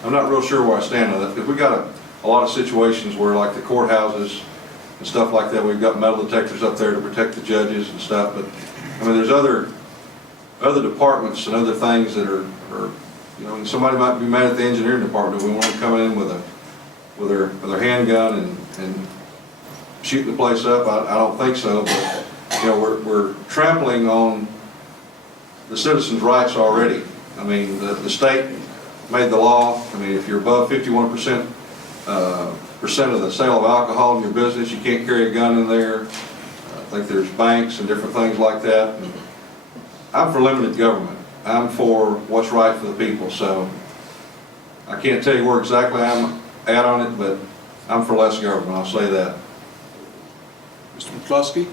not real sure where I stand on that, because we got a lot of situations where, like the courthouses and stuff like that, we've got metal detectors up there to protect the judges and stuff, but I mean, there's other departments and other things that are, you know, somebody might be mad at the engineering department. We want them coming in with their handgun and shooting the place up. I don't think so, but you know, we're trampling on the citizens' rights already. I mean, the state made the law. I mean, if you're above 51% of the sale of alcohol in your business, you can't carry a gun in there. I think there's banks and different things like that. And I'm for limited government. I'm for what's right for the people. So I can't tell you where exactly I'm at on it, but I'm for less government. I'll say that. Mr. McCleskey?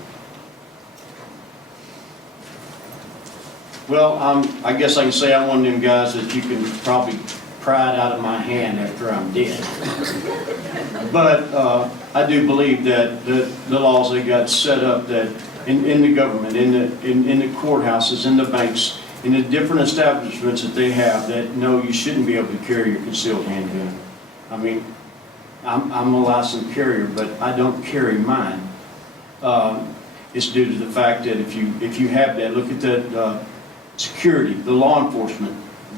Well, I guess I can say I'm one of them guys that you can probably pry it out of my hand after I'm dead. But I do believe that the laws they got set up that in the government, in the courthouses, in the banks, in the different establishments that they have, that no, you shouldn't be able to carry your concealed handgun. I mean, I'm a licensed carrier, but I don't carry mine. It's due to the fact that if you have that, look at that security, the law enforcement,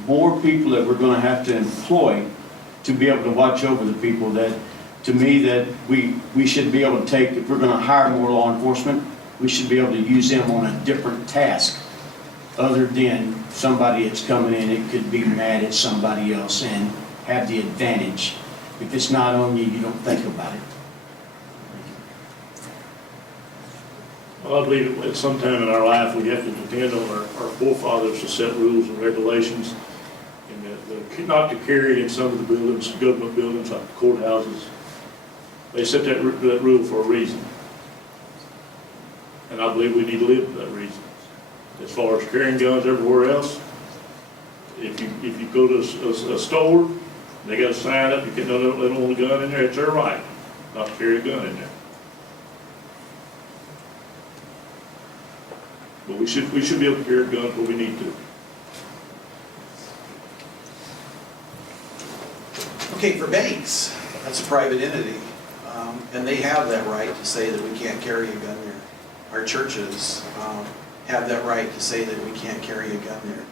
more people that we're going to have to employ to be able to watch over the people, that to me that we should be able to take, if we're going to hire more law enforcement, we should be able to use them on a different task other than somebody that's coming in, it could be mad at somebody else and have the advantage. If it's not on you, you don't think about it. Well, I believe at some time in our life, we have to depend on our forefathers to set rules and regulations, and not to carry it in some of the buildings, government buildings like the courthouses. They set that rule for a reason. And I believe we need to live for that reason. As far as carrying guns everywhere else, if you go to a store, they got a sign up, they don't want a gun in there, it's their right not to carry a gun in there. But we should be able to carry guns where we need to. Okay, for banks, that's a private entity, and they have that right to say that we can't carry a gun there. Our churches have that right to say that we can't carry a gun there.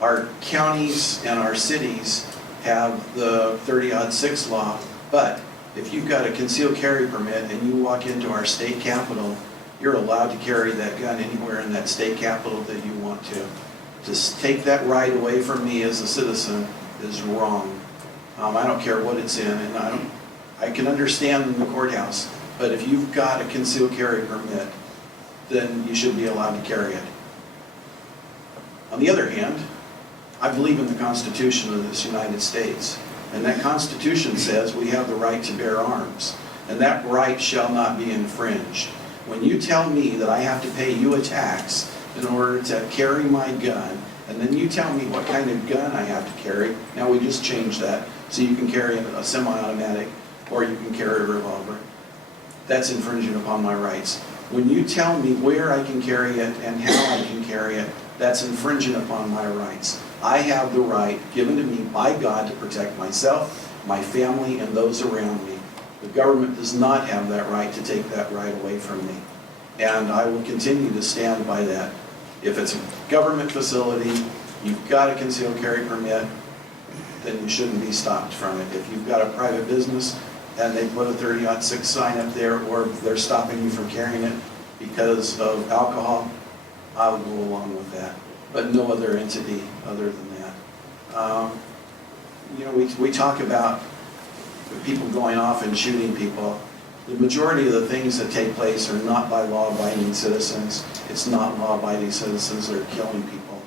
Our counties and our cities have the 30-06 law, but if you've got a concealed carry permit and you walk into our state capitol, you're allowed to carry that gun anywhere in that state capitol that you want to. To take that right away from me as a citizen is wrong. I don't care what it's in, and I can understand in the courthouse, but if you've got a concealed carry permit, then you should be allowed to carry it. On the other hand, I believe in the Constitution of this United States, and that Constitution says we have the right to bear arms, and that right shall not be infringed. When you tell me that I have to pay you a tax in order to carry my gun, and then you tell me what kind of gun I have to carry, now we just changed that, so you can carry a semi-automatic or you can carry a revolver. That's infringing upon my rights. When you tell me where I can carry it and how I can carry it, that's infringing upon my rights. I have the right given to me by God to protect myself, my family, and those around me. The government does not have that right to take that right away from me. And I will continue to stand by that. If it's a government facility, you've got a concealed carry permit, then you shouldn't be stopped from it. If you've got a private business and they put a 30-06 sign up there, or they're stopping you from carrying it because of alcohol, I'll go along with that. But no other entity other than that. You know, we talk about people going off and shooting people. The majority of the things that take place are not by law-abiding citizens. It's not law-abiding citizens that are killing people.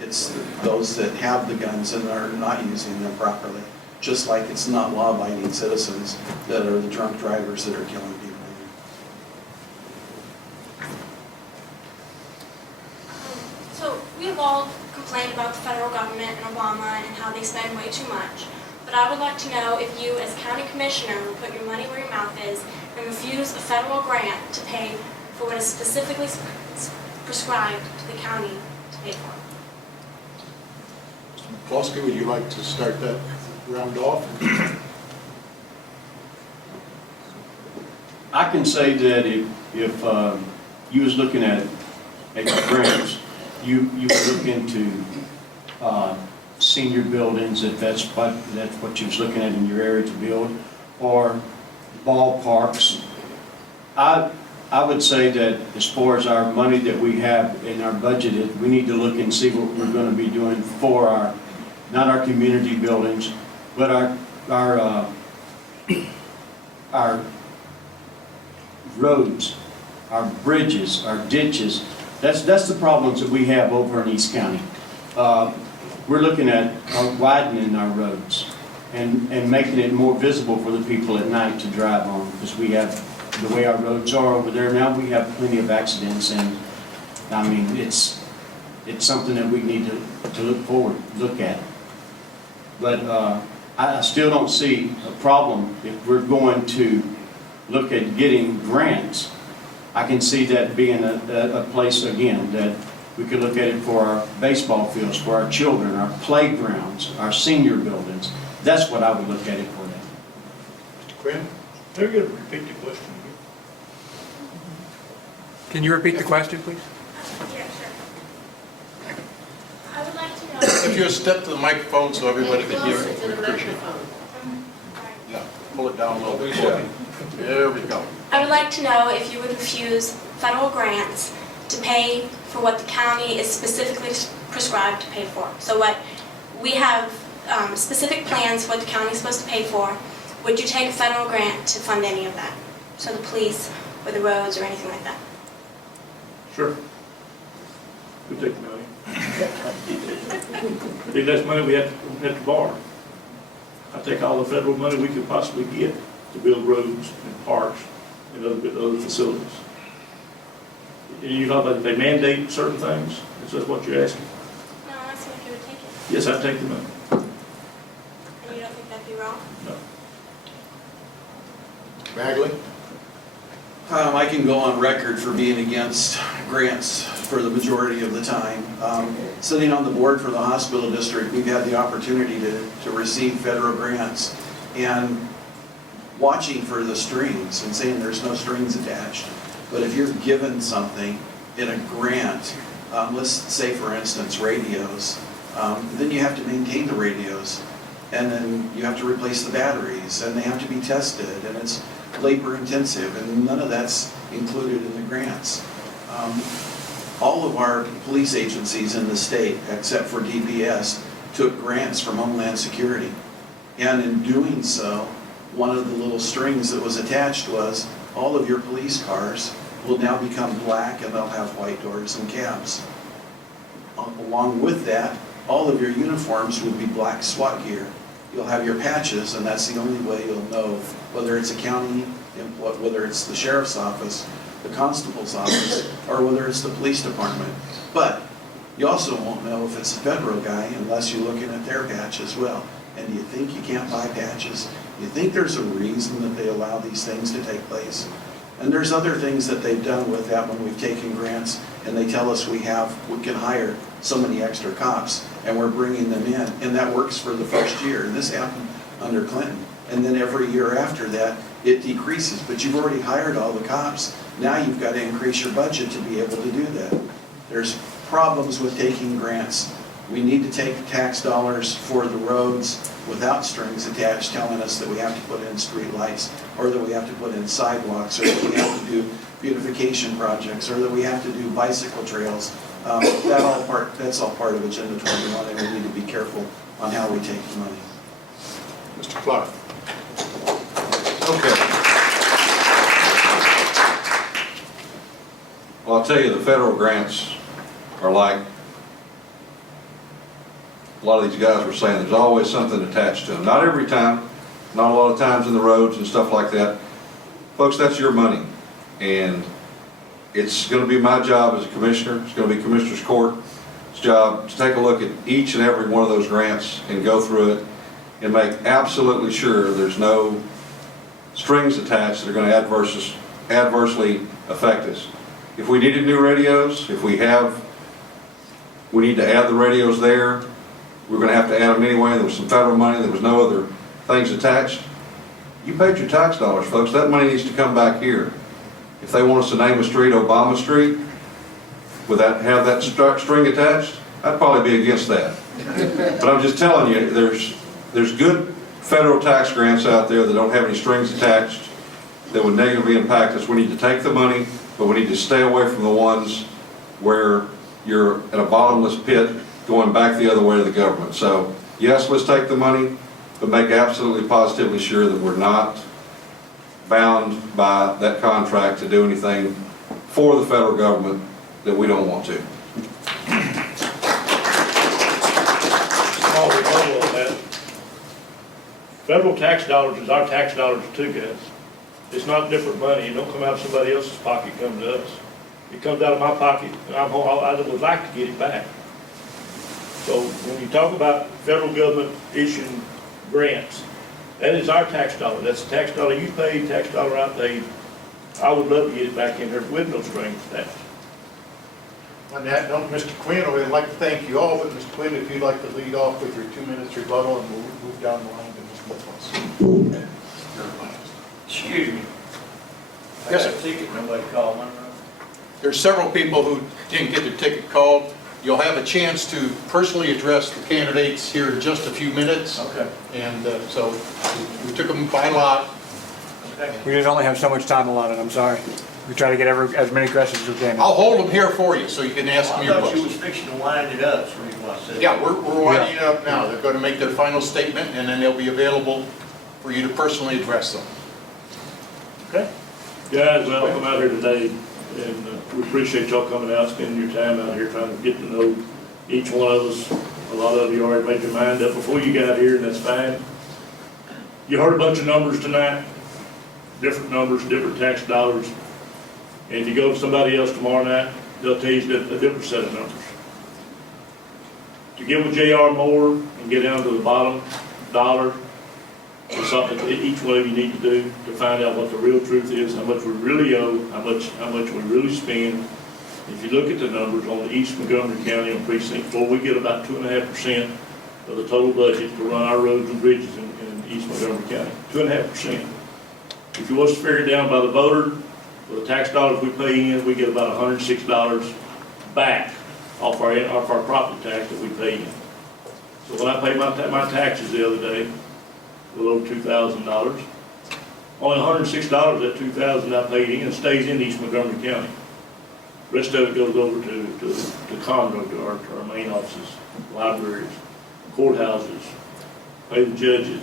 It's those that have the guns and are not using them properly. Just like it's not law-abiding citizens that are the drunk drivers that are killing people. So we have all complained about the federal government and Obama and how they spend way too much. But I would like to know if you, as county commissioner, will put your money where your mouth is and refuse a federal grant to pay for what is specifically prescribed to the county to pay for. McCleskey, would you like to start that round off? I can say that if you was looking at grants, you would look into senior buildings, if that's what you was looking at in your area to build, or ballparks. I would say that as far as our money that we have in our budget, we need to look and see what we're going to be doing for our, not our community buildings, but our roads, our bridges, our ditches. That's the problems that we have over in East County. We're looking at widening our roads and making it more visible for the people at night to drive on, because we have, the way our roads are over there now, we have plenty of accidents, and I mean, it's something that we need to look at. But I still don't see a problem if we're going to look at getting grants. I can see that being a place, again, that we could look at it for our baseball fields, for our children, our playgrounds, our senior buildings. That's what I would look at it for then. Mr. Quinn? They're going to repeat the question again. Can you repeat the question, please? Yeah, sure. I would like to know... If you step to the microphone so everybody can hear it, we appreciate it. Yeah, pull it down a little bit. There we go. I would like to know if you would refuse federal grants to pay for what the county is specifically prescribed to pay for. So what we have specific plans for what the county is supposed to pay for. Would you take a federal grant to fund any of that? So the police or the roads or anything like that? Sure. We take the money. The less money we have to borrow. I take all the federal money we could possibly get to build roads and parks and other facilities. You know, that they mandate certain things? Is that what you're asking? No, I'm asking if you would take it. Yes, I take the money. And you don't think that'd be wrong? No. Bagley? I can go on record for being against grants for the majority of the time. Sitting on the board for the hospital district, we've had the opportunity to receive federal grants and watching for the strings and saying there's no strings attached. But if you're given something in a grant, let's say for instance radios, then you have to maintain the radios and then you have to replace the batteries and they have to be tested and it's labor intensive and none of that's included in the grants. All of our police agencies in the state, except for DPS, took grants from Homeland Security. And in doing so, one of the little strings that was attached was all of your police cars will now become black and they'll have white doors and cabs. Along with that, all of your uniforms will be black SWAT gear. You'll have your patches and that's the only way you'll know whether it's a county, whether it's the sheriff's office, the constable's office, or whether it's the police department. But you also won't know if it's a federal guy unless you're looking at their patch as well. And do you think you can't buy patches? You think there's a reason that they allow these things to take place? And there's other things that they've done with that when we've taken grants and they tell us we can hire so many extra cops and we're bringing them in and that works for the first year. And this happened under Clinton. And then every year after that, it decreases, but you've already hired all the cops. Now you've got to increase your budget to be able to do that. There's problems with taking grants. We need to take tax dollars for the roads without strings attached, telling us that we have to put in street lights, or that we have to put in sidewalks, or that we have to do beautification projects, or that we have to do bicycle trails. That's all part of Agenda 21, and we need to be careful on how we take the money. Mr. Clark? Okay. Well, I'll tell you, the federal grants are like a lot of these guys were saying, there's always something attached to them. Not every time, not a lot of times in the roads and stuff like that. Folks, that's your money. And it's going to be my job as a commissioner, it's going to be Commissioner's Court's job to take a look at each and every one of those grants and go through it and make absolutely sure there's no strings attached that are going to adversely affect us. If we needed new radios, we need to add the radios there. We're going to have to add them anyway. There was some federal money. There was no other things attached. You paid your tax dollars, folks. That money needs to come back here. If they want us to name a street Obama Street, have that string attached, I'd probably be against that. But I'm just telling you, there's good federal tax grants out there that don't have any strings attached that would negatively impact us. We need to take the money, but we need to stay away from the ones where you're in a bottomless pit going back the other way to the government. So yes, let's take the money, but make absolutely positively sure that we're not bound by that contract to do anything for the federal government that we don't want to. Small rebuttal on that. Federal tax dollars is our tax dollars too, guys. It's not different money. It don't come out of somebody else's pocket, it comes to us. It comes out of my pocket, and I would like to get it back. So when you talk about federal government issuing grants, that is our tax dollar. That's the tax dollar you paid, tax dollar I paid. I would love to get it back in there with no strings attached. On that note, Mr. Quinn, I would like to thank you all, but Mr. Quinn, if you'd like to lead off with your 2 minutes rebuttal, and we'll move down the line to Ms. McCleskey. Excuse me. Yes, sir. Ticket, nobody called one. There's several people who didn't get their ticket called. You'll have a chance to personally address the candidates here in just a few minutes. Okay. And so we took them by lot. We just only have so much time allotted, I'm sorry. We try to get as many questions as we can. I'll hold them here for you, so you can ask me your I thought you was questions. fixing to wind it up, so you want to say. Yeah, we're winding it up now. They're going to make their final statement, and then they'll be available for you to personally address them. Okay. Guys, well, come out here today, and we appreciate y'all coming out, spending your time out here trying to get to know each one of us. A lot of you already made your mind up before you got here, and that's fine. You heard a bunch of numbers tonight, different numbers, different tax dollars. And if you go to somebody else tomorrow night, they'll tell you a different set of numbers. To get with JR Moore and get down to the bottom dollar is something that each one of you need to do to find out what the real truth is, how much we really owe, how much we really spend. If you look at the numbers on the East Montgomery County on Precinct 4, we get about 2.5% of the total budget to run our roads and bridges in East Montgomery County. 2.5%. If you was to figure it down by the voter, with the tax dollars we pay in, we get about $106 back off our property tax that we pay in. So when I paid my taxes the other day, a little over $2,000, only $106 of that $2,000 I paid in stays in East Montgomery County. The rest of it goes over to Conroe, to our main offices, libraries, courthouses, pay the judges.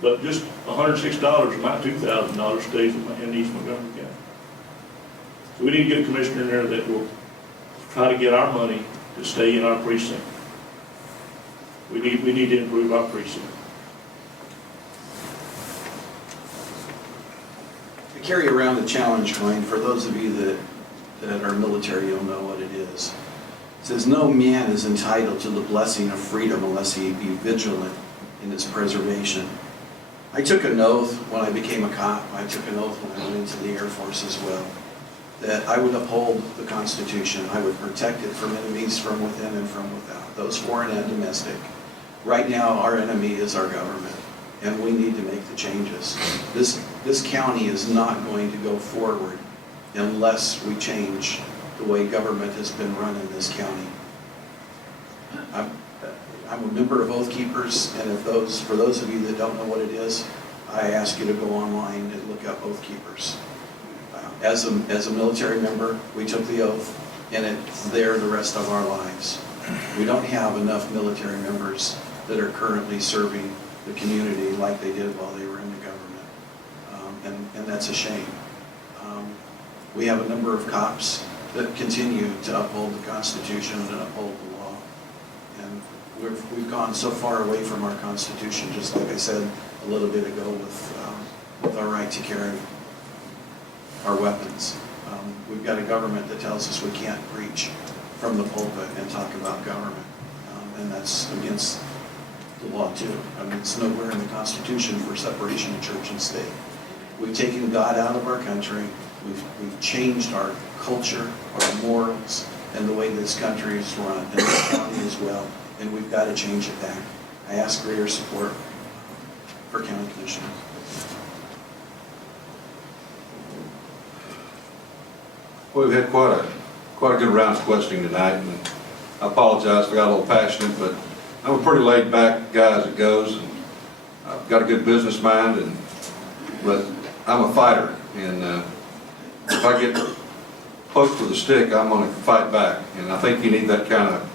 But just $106 of my $2,000 stays in East Montgomery County. So we need to get a commissioner in there that will try to get our money to stay in our precinct. We need to improve our precinct. I carry around a challenge coin. For those of you that are military, you'll know what it is. It says, no man is entitled to the blessing of freedom unless he be vigilant in its preservation. I took an oath when I became a cop. I took an oath when I went into the Air Force as well, that I would uphold the Constitution. I would protect it from enemies from within and from without, those foreign and domestic. Right now, our enemy is our government, and we need to make the changes. This county is not going to go forward unless we change the way government has been run in this county. I'm a member of Oath Keepers, and for those of you that don't know what it is, I ask you to go online and look up Oath Keepers. As a military member, we took the oath, and it's there the rest of our lives. We don't have enough military members that are currently serving the community like they did while they were in the government, and that's a shame. We have a number of cops that continue to uphold the Constitution and uphold the law, and we've gone so far away from our Constitution, just like I said a little bit ago with our right to carry our weapons. We've got a government that tells us we can't preach from the pulpit and talk about government, and that's against the law too. I mean, it's nowhere in the Constitution for separation of church and state. We've taken God out of our country. We've changed our culture, our morals, and the way this country is run, and this county as well, and we've got to change it back. I ask for your support for county commissioners. Well, we've had quite a good round of questioning tonight, and I apologize if I got a little passionate, but I'm a pretty laid-back guy as it goes, and I've got a good business mind, but I'm a fighter, and if I get poked with a stick, I'm going to fight back, and I think you need that kind of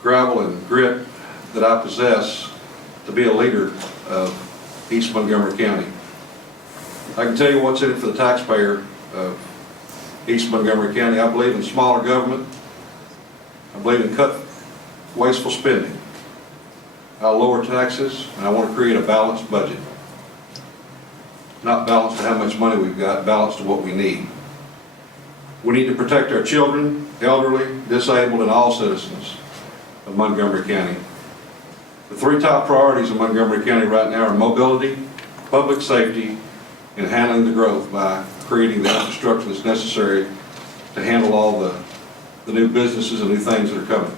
gravel and grit that I possess to be a leader of East Montgomery County. I can tell you what's in it for the taxpayer of East Montgomery County. I believe in smaller government. I believe in cut wasteful spending. I'll lower taxes, and I want to create a balanced budget. Not balanced to how much money we've got, balanced to what we need. We need to protect our children, elderly, disabled, and all citizens of Montgomery County. The three top priorities of Montgomery County right now are mobility, public safety, and handling the growth by creating the infrastructure that's necessary to handle all the new businesses and new things that are coming.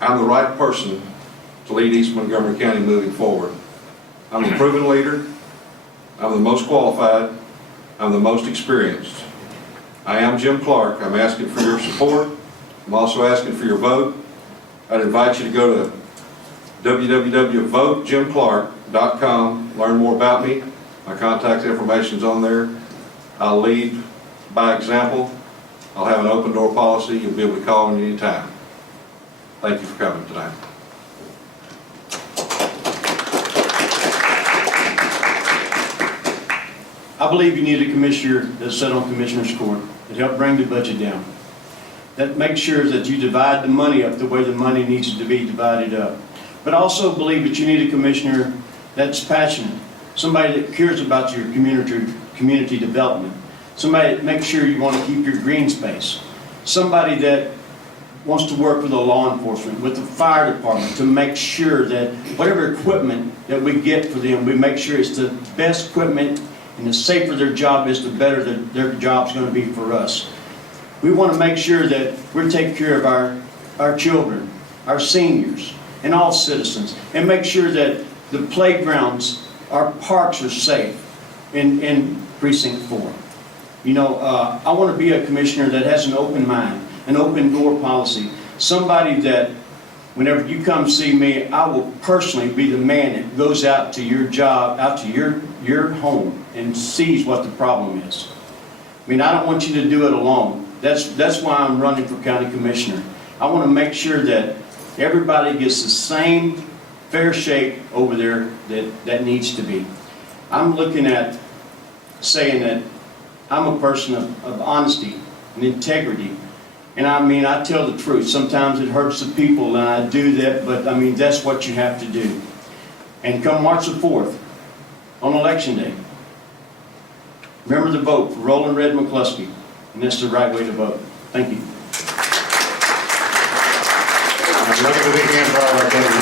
I'm the right person to lead East Montgomery County moving forward. I'm a proven leader. I'm the most qualified. I'm the most experienced. I am Jim Clark. I'm asking for your support. I'm also asking for your vote. I'd invite you to go to www.votejimclark.com McCleskey.com. Learn more about me. My contact information's on there. I'll lead by example. I'll have an open door policy. You'll be able to call me anytime. Thank you for coming tonight. I believe you need a commissioner that's set on Commissioner's Court that help bring the budget down. That makes sure that you divide the money up the way the money needs to be divided up. But also believe that you need a commissioner that's passionate, somebody that cares about your community development, somebody that makes sure you want to keep your green space, somebody that wants to work with the law enforcement, with the fire department, to make sure that whatever equipment that we get for them, we make sure it's the best equipment, and the safer their job is, the better their job's going to be for us. We want to make sure that we're taking care of our children, our seniors, and all citizens, and make sure that the playgrounds, our parks are safe in Precinct 4. You know, I want to be a commissioner that has an open mind, an open door policy, somebody that whenever you come see me, I will personally be the man that goes out to your job, out to your home, and sees what the problem is. I mean, I don't want you to do it alone. That's why I'm running for county commissioner. I want to make sure that everybody gets the same fair shake over there that needs to be. I'm looking at saying that I'm a person of honesty and integrity. And I mean, I tell the truth. Sometimes it hurts the people, and I do that, but I mean, that's what you have to do. And come March the 4th, on Election Day, remember to vote for Roland McCleskey, and that's the right way to vote. Thank you. Look at the weekend for all our candidates.